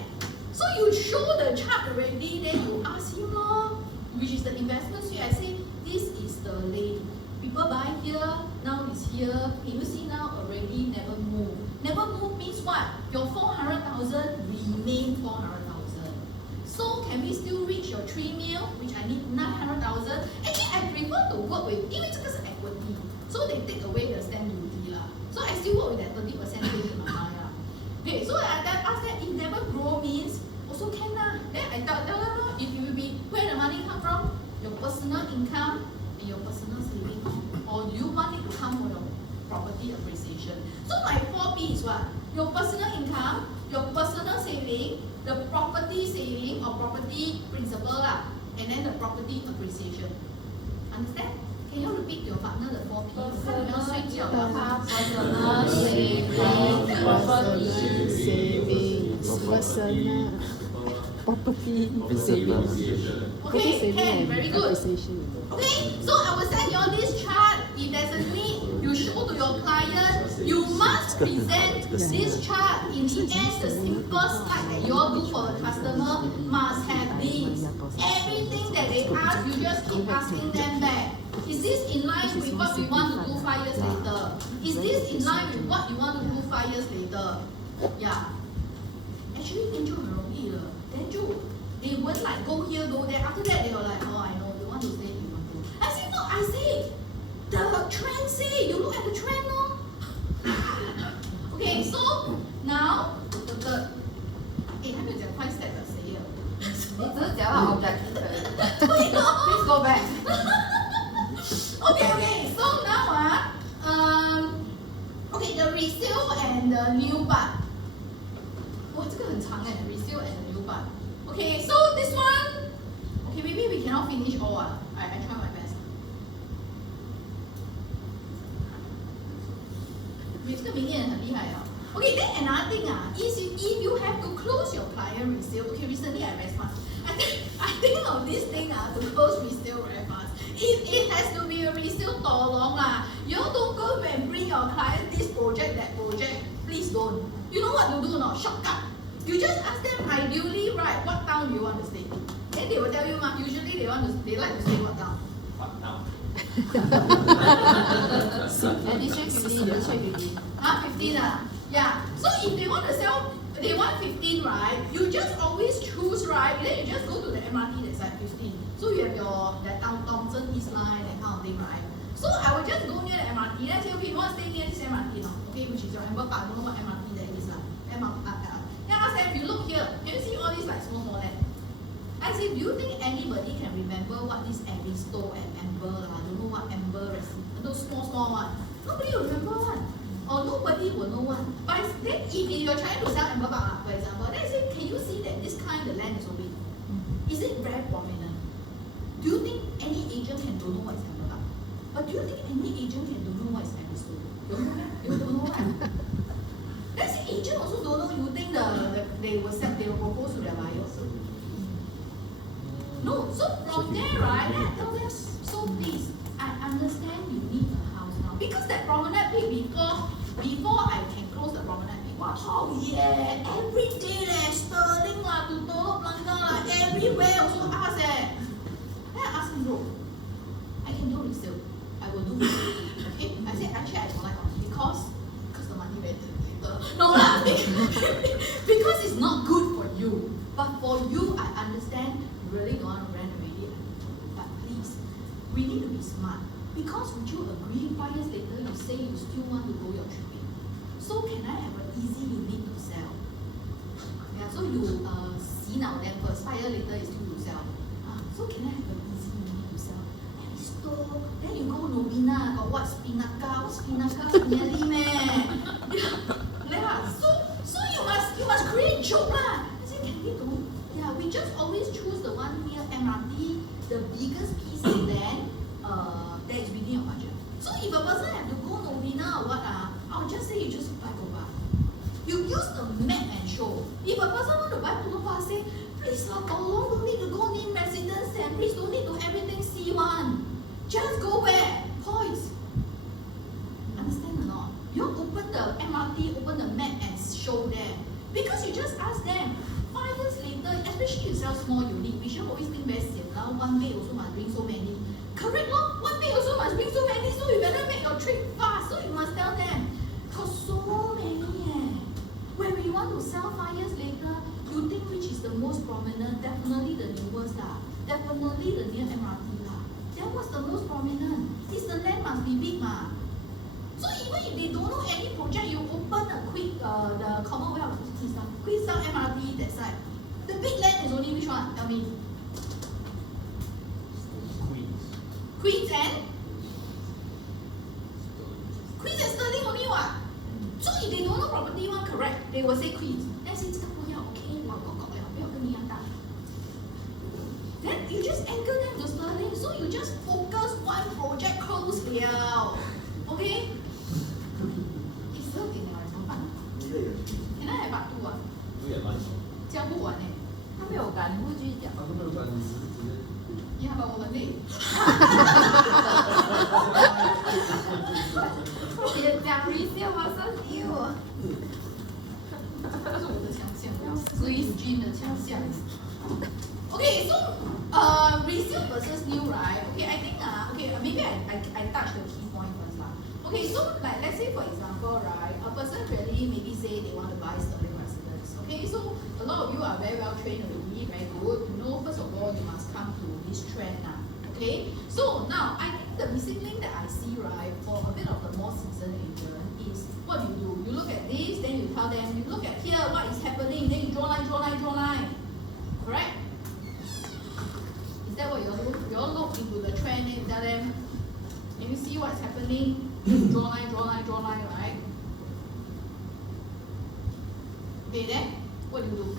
So you show the chart already, then you ask him lor, which is the investment suite. I say, this is the lane. People buy here, now it's here. Can you see now already never move? Never move means what? Your 400,000 remain 400,000. So can we still reach your 3 mil, which I need 900,000? Actually, I prefer to work with, 因为这个是 equity, so they take away the stamp duty lah. So I still work with that 30% in my mind lah. Okay, so I ask that if never grow means also can lah. Then I tell them, if you will be where the money come from, your personal income and your personal saving, or do you want it to come from your property appreciation? So my 4P is what? Your personal income, your personal saving, the property saving or property principal lah, and then the property appreciation. Understand? Can you repeat to your partner the 4P? 我看你们要睡觉了。Personal saving, property Okay, can, very good. Okay, so I will send you all this chart. If there's a need, you show to your client. You must present this chart. In the end, the simple slide that you all do for the customer must have this. Everything that they ask, you just keep asking them back. Is this in line with what we want to do 5 years later? Is this in line with what you want to do 5 years later? Yeah. Actually, then就很容易了。Then 就 they won't like go here, go there. After that, they were like, oh, I know, you want to stay, you want to. I say, no, I say, the trend say, you look at the trend, no? Okay, so now, the third. 还没有讲 5 step 的谁了？你只是讲到 objective 而已。对咯。Please go back. Okay, so now okay, the resale and the new part. 哇，这个很长哎 ，resale and the new part. Okay, so this one, okay, maybe we cannot finish all. I try my best. 你这个明眼很厉害啊。Okay, then another thing is if you have to close your client resale. Okay, recently I very smart. I think of this thing to close resale very fast. It has to be a resale long lah. You don't go and bring your client this project, that project. Please don't. You know what to do or not? Shortcut. You just ask them ideally, right? What town do you want to stay? Then they will tell you, usually they like to stay what town? What town? And they check 15, they check 15. 15 Yeah. So if they want to sell, they want 15, right? You just always choose, right? Then you just go to the MRT that's like 15. So you have that Thompson East Line, that kind of thing, right? So I will just go near the MRT. Then I say, okay, you want to stay near this MRT now? Okay, which is your Amber Park. I don't know what MRT that is lah. Then I ask them, if you look here, can you see all these like small land? I say, do you think anybody can remember what is Aristo and Amber? I don't know what Amber is. Those small one. Nobody will remember one. Or nobody will know one. But then if you're trying to sell Amber Park, for example, then I say, can you see that this kind of land is so big? Is it very prominent? Do you think any agent can don't know what is Amber Park? But do you think any agent can don't know what is Aristo? You don't know, right? That's the agent also don't know. You think they will propose to their buyers? No. So from there, right? Then I tell them, so please, I understand you need a house now because that promenade peak before I can close the promenade peak. Wow, oh yeah, every day Sterling lah, to Telok Blangah lah, everywhere also ask Then I ask him, bro, I can do resale. I will do resale. Okay? I said actually I don't like because the money very little. No lah, because it's not good for you. But for you, I understand you really don't want to rent already. But please, we need to be smart. Because would you agree 5 years later you say you still want to go your tripping? So can I have an easy unit to sell? Yeah, so you see now then first, 5 years later you still to sell. So can I have an easy unit to sell? And it's store. Then you go Novena, got what Spinnaker? What's Spinnaker? Nearly man. Yeah. So you must create joke lah. I said, can we do? Yeah, we just always choose the one near MRT, the biggest piece of land that is within your budget. So if a person have to go Novena or what I'll just say you just buy Goba. You use the map and show. If a person want to buy Goba, say please don't need to go in residence and please don't need to everything C1. Just go where? Points. Understand or not? You open the MRT, open the map and show there. especially you sell small unit, we should always think very sian lah. One bed also must bring so many. Correct lor, one bed also must bring so many, so you better make your trip fast. So you must tell them, got so many When we want to sell 5 years later, you think which is the most prominent? Definitely the newest lah. Definitely the near MRT lah. Then what's the most prominent? Is the land must be big ma. So even if they don't know any project, you open a quick the Commonwealth Queenstown MRT that side. The big land is only which one? Tell me. Queens and Sterling only what? So if they don't know property one correct, they will say Queens. Then say 这个不要 OK， 我够了，不要跟你一样大。Then you just anchor them to Sterling, so you just focus one project close 了 ，OK？ It's so good 了，怎么办？Can I have part 2啊？不也蛮少。教不完哎。他没有赶，你不继续讲。他都没有管你直接。你好吧，我很累。别讲 resale versus new。这是我的强项，Squeeze Gene 的强项。Okay, so resale versus new, right? Okay, I think maybe I touch the key point first lah. Okay, so like let's say for example, right, a person really maybe say they want to buy Sterling residence. Okay, so a lot of you are very well trained already, very good. You know, first of all, you must come to this trend now. Okay, so now I think the missing link that I see, right, for a bit of the more seasoned agent is what do? You look at this, then you tell them, you look at here, what is happening, then you draw line. Correct? Is that what you all do? You all look into the trend and you tell them, can you see what's happening? You draw line, right? Okay, then what do you do?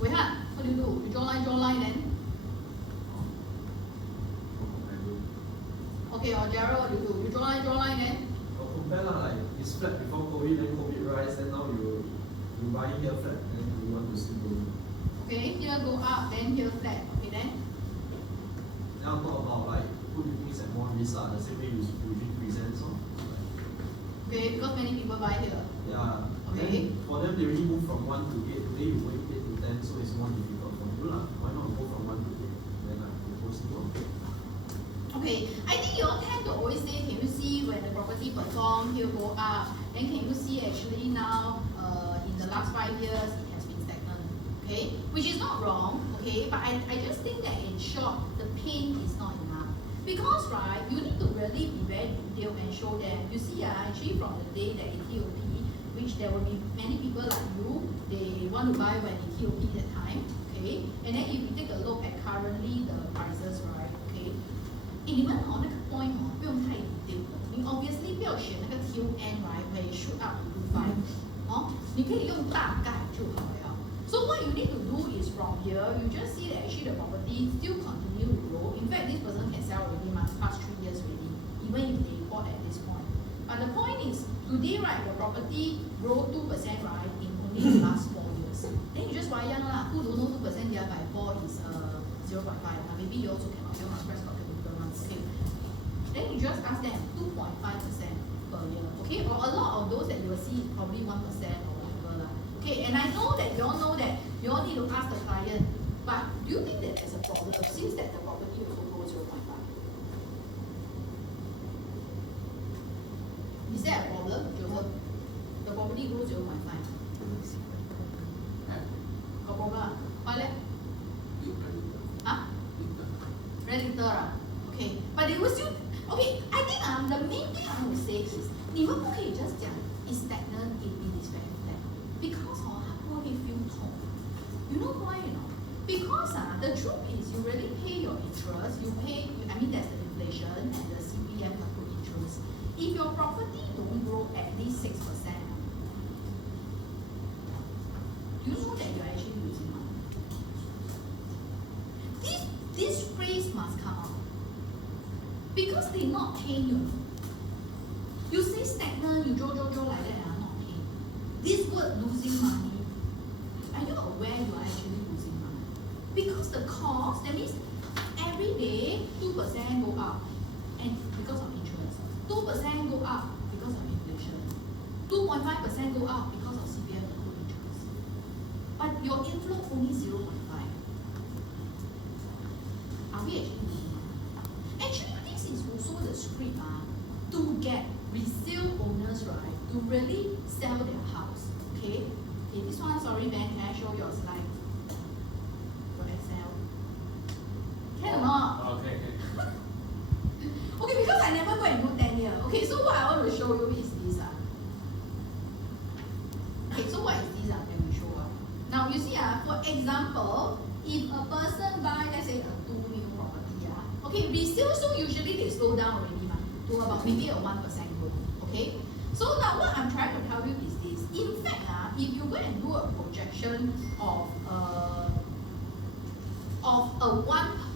Wei Han, what do? You draw line then? Okay, or Gerald, what do? You draw line then? Compare lah, like it's flat before COVID, then COVID rise, then now you buy here flat, then you want to still go. Okay, here go up, then here flat. Okay, then? Now talk about like who do you think is at more risk the same way you usually present so. Okay, because many people buy here. Yeah. Okay. Then for them they already move from 1 to 8, today you wait 8 to 10, so it's more difficult for you lah. Why not go from 1 to 8? Then I propose to go. Okay, I think you all tend to always say, can you see when the property perform, here go up, then can you see actually now in the last 5 years it has been stagnant, okay? Which is not wrong, okay? But I just think that in short, the pain is not enough. Because, right, you need to really be very detailed and show them, you see, actually from the day that it TOP, which there will be many people like you, they want to buy when it TOP that time, okay? And then if you take a look at currently the prices, right, okay? 你们那个 point 不用太 detail 的，你 obviously 不要选那个 tail end right where it shoot up to 5，你可以用大概就好了。So what you need to do is from here, you just see that actually the property still continue to grow. In fact, this person can sell already past 3 years already, even if they bought at this point. But the point is, today right, the property grow 2% right in only the last 4 years. Then you just wayang lah. Who don't know 2% divided by 4 is 0.5. Maybe you also cannot. You must press okay. Then you just ask them 2.5% per year, okay? Or a lot of those that you will see is probably 1% or whatever lah. Okay, and I know that you all know that you all need to ask the client, but do you think that there's a problem since that the property also grows 0.5? Is there a problem, Joseph? The property grows 0.5. Got problem? Why leh? Huh? Very little Okay, but they will still. Okay, I think the main thing I would say is, 你们不可以 just 讲 is stagnant, it is very flat, because 它会 feel 痛。You know why? You know? Because the truth is you really pay your interest, you pay. I mean there's the inflation and the CPF accrued interest. If your property don't grow at least 6%, you know that you're actually losing money. This phrase must come out. Because they not paying you. You say stagnant, you draw like that, not paying. This word losing money, are you aware you are actually losing money? Because the cost, that means every day 2% go up, and because of interest. 2% go up because of inflation. 2.5% go up because of CPF accrued interest. But your inflow only 0.5? Are we actually doing it? Actually, this is also the script to get resale owners, right, to really sell their house. Okay? Okay, this one, sorry Ben, can I show your slide? Your Excel. Can or not? Okay. Okay, because I never go and do 10 years. Okay, so what I want to show you is this. Okay, so what is this? Let me show you. Now you see, for example, if a person buy, let's say, a 2 million property, okay, resale, so usually they slow down already, to about maybe a 1% growth. Okay, so now what I'm trying to tell you is this. In fact, if you go and do a projection of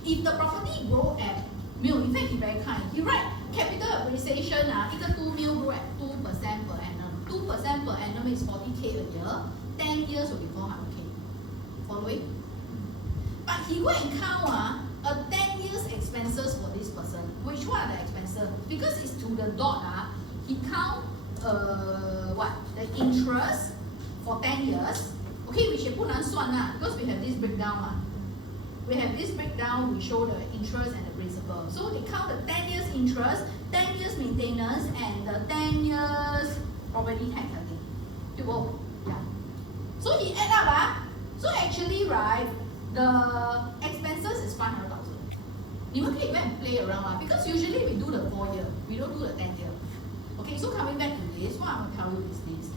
if the property grow at in fact, he very kind. He write capital appreciation, 2 mil grow at 2% per annum. 2% per annum is 40K a year. 10 years will be 400K. Following? But he go and count a 10 years expenses for this person. Which one are the expenses? Because it's to the dot, he count the interest for 10 years. Okay, which 也不难算 because we have this breakdown. We have this breakdown, we show the interest and the principal. So they count the 10 years interest, 10 years maintenance, and the 10 years property tax, I think. Yeah. So he add up, so actually, right, the expenses is 500,000. You can go and play around, because usually we do the 4 year, we don't do the 10 year. Okay, so coming back to this, what I'm going to tell you is this.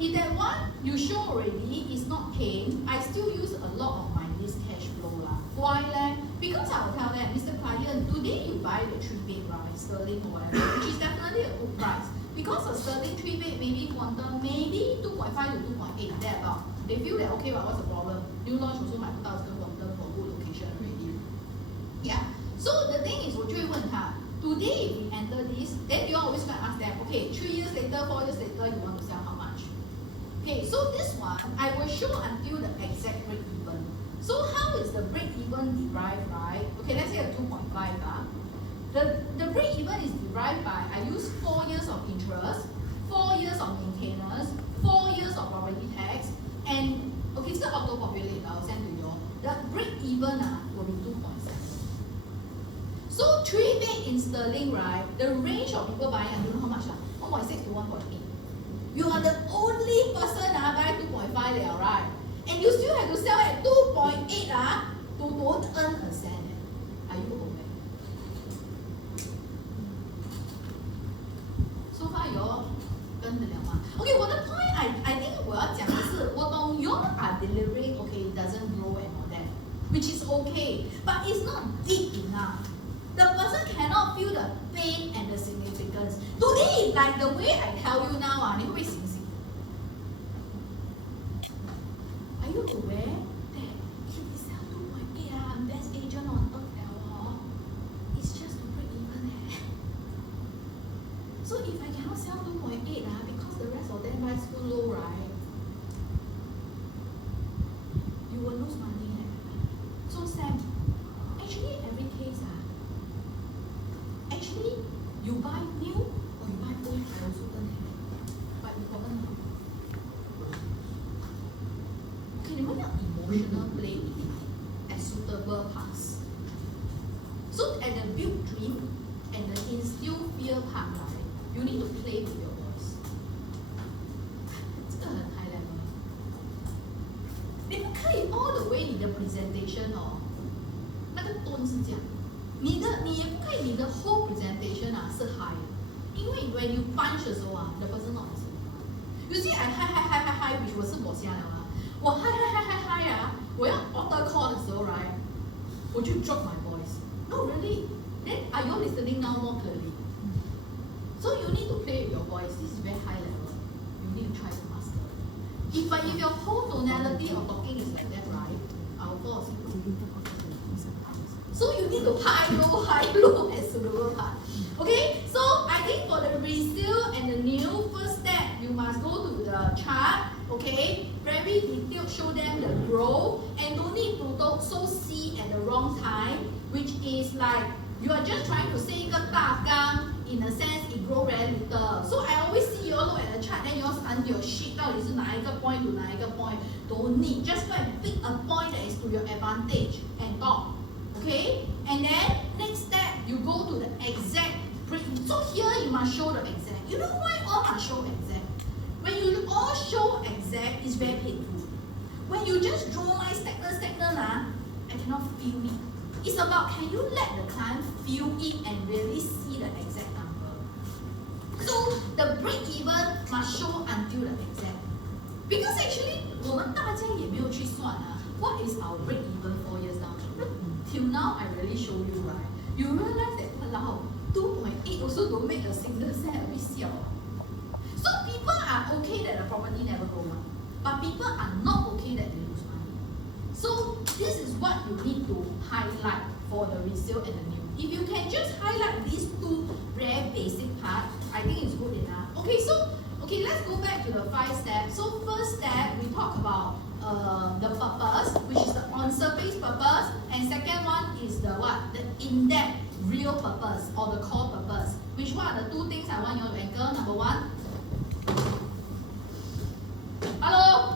If that one you show already is not paying, I still use a lot of my this cash flow. Why leh? Because I will tell them, Mr. Client, today you buy the 3-bed, right, sterling or whatever, which is definitely a good price. Because a sterling 3-bed, maybe quantum, maybe 2.5 to 2.8, thereabout. They feel that, okay, but what's the problem? New launch also might put out quantum for good location already. Yeah. So the thing is, 我就会问他, today if we enter this, then you always going to ask them, okay, 3 years later, 4 years later, you want to sell how much? Okay, so this one, I will show until the exact break even. So how is the break even derived, right? Okay, let's say a 2.5. The break even is derived by, I use 4 years of interest, 4 years of maintenance, 4 years of property tax, and, okay, it's auto populate, I'll send to you. The break even will be 2.7. So 3-bed in sterling, right? The range of people buying, I don't know how much, 1.6 to 1.8. You are the only person buy 2.5 there, right? And you still have to sell at 2.8 to don't earn a cent. Are you aware? So far you all 跟得了吗? Okay, 我的 point I think 我要讲的是，我懂 you all are delivering, okay, it doesn't grow and all that, which is okay, but it's not deep enough. The person cannot feel the pain and the significance. Today, like the way I tell you now, 你会不会醒醒? Are you aware that if we sell 2.8, best agent on earth now, it's just to break even. So if I cannot sell 2.8, because the rest of them buy too low, right? You will lose money. So Sam, actually every case, actually you buy new or you buy old, I also earn. But you got earn. Okay, you want emotional play at suitable parts. So at the build dream and the instill fear part, right, you need to play with your voice. 这个很 high level. 你不可以 all the way 你的 presentation 那个 tone 是这样。你也不可以，你的 whole presentation 是 high 的，因为 when you punch 的时候the person not listening. You see I high which 我瞎了我 high 我要 auto call 的时候 right 我就 drop my voice. No really. Then are you listening now more clearly? So you need to play with your voice. This is very high level. You need to try to master. If your whole tonality of talking is like that, right, I will fall asleep. So you need to high, low, and suitable part. Okay, so I think for the resale and the new, first step, you must go to the chart, okay, very detailed, show them the growth, and don't need to so see at the wrong time, which is like, you are just trying to say 一个大纲 in a sense it grow very little. So I always see you all look at the chart, then you all study your sheet 到底是哪一个 point to 哪一个 point. Don't need, just go and pick a point that is to your advantage and talk. Okay? And then next step, you go to the exact break. So here you must show the exact. You know why all must show exact? When you all show exact, it's very painful. When you just draw line stagnant, I cannot feel it. It's about can you let the client feel it and really see the exact number. So the break even must show until the exact. Because actually, 我们大家也没有去算啊 what is our break even 4 years down the road? Till now, I really show you, right? You realize that, wow, 2.8 also don't make a single cent, a bit siao. So people are okay that the property never go up, but people are not okay that they lose money. So this is what you need to highlight for the resale and the new. If you can just highlight these two very basic parts, I think it's good enough. Okay, so let's go back to the 5 steps. So first step, we talk about the purpose, which is the on-surface purpose, and second one is the what? The in-depth real purpose or the core purpose. Which one are the 2 things I want you to anchor? Number 1. Hello?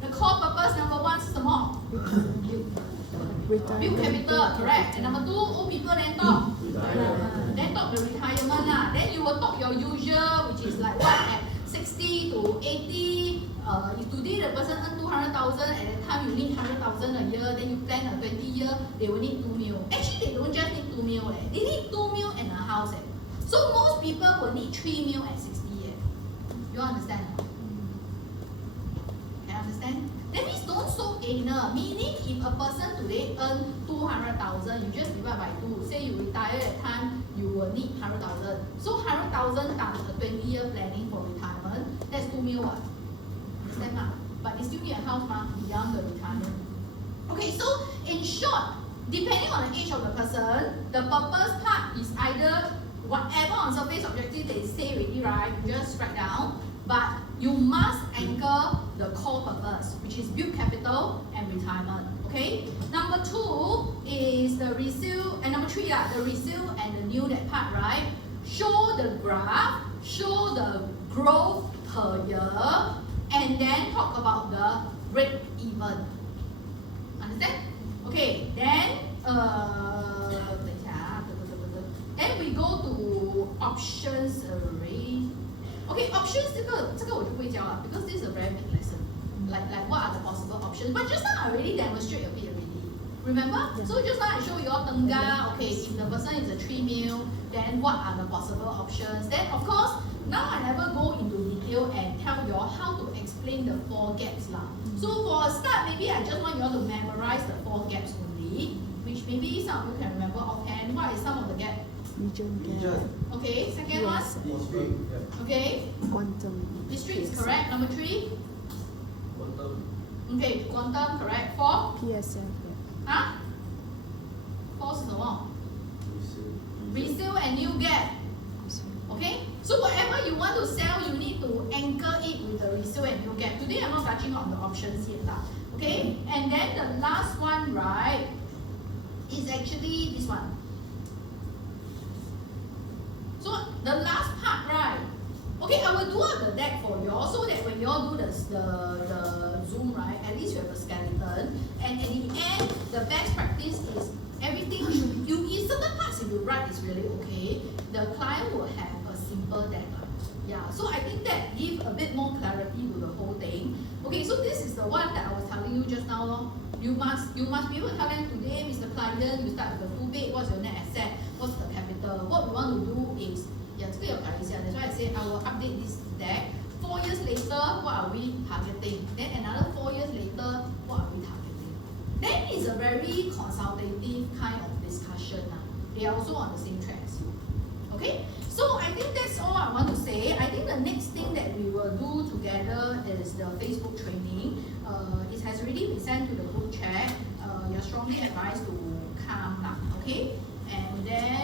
The core purpose number 1 是什么? Build capital, correct. And number 2, old people then talk. Then talk the retirement lah. Then you will talk your usual, which is like what at 60 to 80. If today the person earn 200,000, at that time you need 100,000 a year, then you plan a 20 year, they will need 2 mil. Actually, they don't just need 2 mil, they need 2 mil and a house. So most people will need 3 mil at 60 years. You understand? Can you understand? That means don't so anal. Meaning, if a person today earn 200,000, you just divide by 2. Say you retire at time, you will need 100,000. So 100,000 times a 20-year planning for retirement, that's 2 mil. What? But they still need a house beyond the retirement. Okay, so in short, depending on the age of the person, the purpose part is either whatever on surface objective they say already, right? You just write down. But you must anchor the core purpose, which is build capital and retirement. Okay. Number 2 is the resale, and number 3, the resale and the new that part, right? Show the graph, show the growth per year, and then talk about the break even. Understand? Okay. Then then we go to options array. Okay, options 这个我就不会教了 because this is a very big lesson. Like what are the possible options? But just now I already demonstrate a bit already. Remember? Yes. So just now I show you all tengah. Okay, if the person is a 3 mil, then what are the possible options? Then of course, now I never go into detail and tell you all how to explain the 4 gaps lah. So for a start, maybe I just want you all to memorize the 4 gaps only, which maybe some of you can remember offhand. What is some of the gaps? Region. Okay, second one. District. Okay. Quantum. District is correct. Number 3. Quantum. Okay, quantum correct. 4. PSF. Huh? 4是什么? Resale and new gap. Okay? So whatever you want to sell, you need to anchor it with the resale and new gap. Today I'm not touching on the options yet. Okay? And then the last one, right, is actually this one. So the last part, right? Okay, I will do out the deck for you all so that when you all do the Zoom, right, at least you have a skeleton. And at the end, the best practice is everything you in certain parts if you write is really okay. The client will have a simple deck. Yeah, so I think that gives a bit more clarity to the whole thing. Okay, so this is the one that I was telling you just now. You must be able to tell them today, Mr. Client, you start with a 2 bed, what's your net asset, what's the capital. What we want to do is, that's why I say I will update this deck. 4 years later, what are we targeting? Then another 4 years later, what are we targeting? Then it's a very consultative kind of discussion. They are also on the same track as you. Okay? So I think that's all I want to say. I think the next thing that we will do together is the Facebook training. It has already been sent to the group chat. You're strongly advised to come down. Okay? And then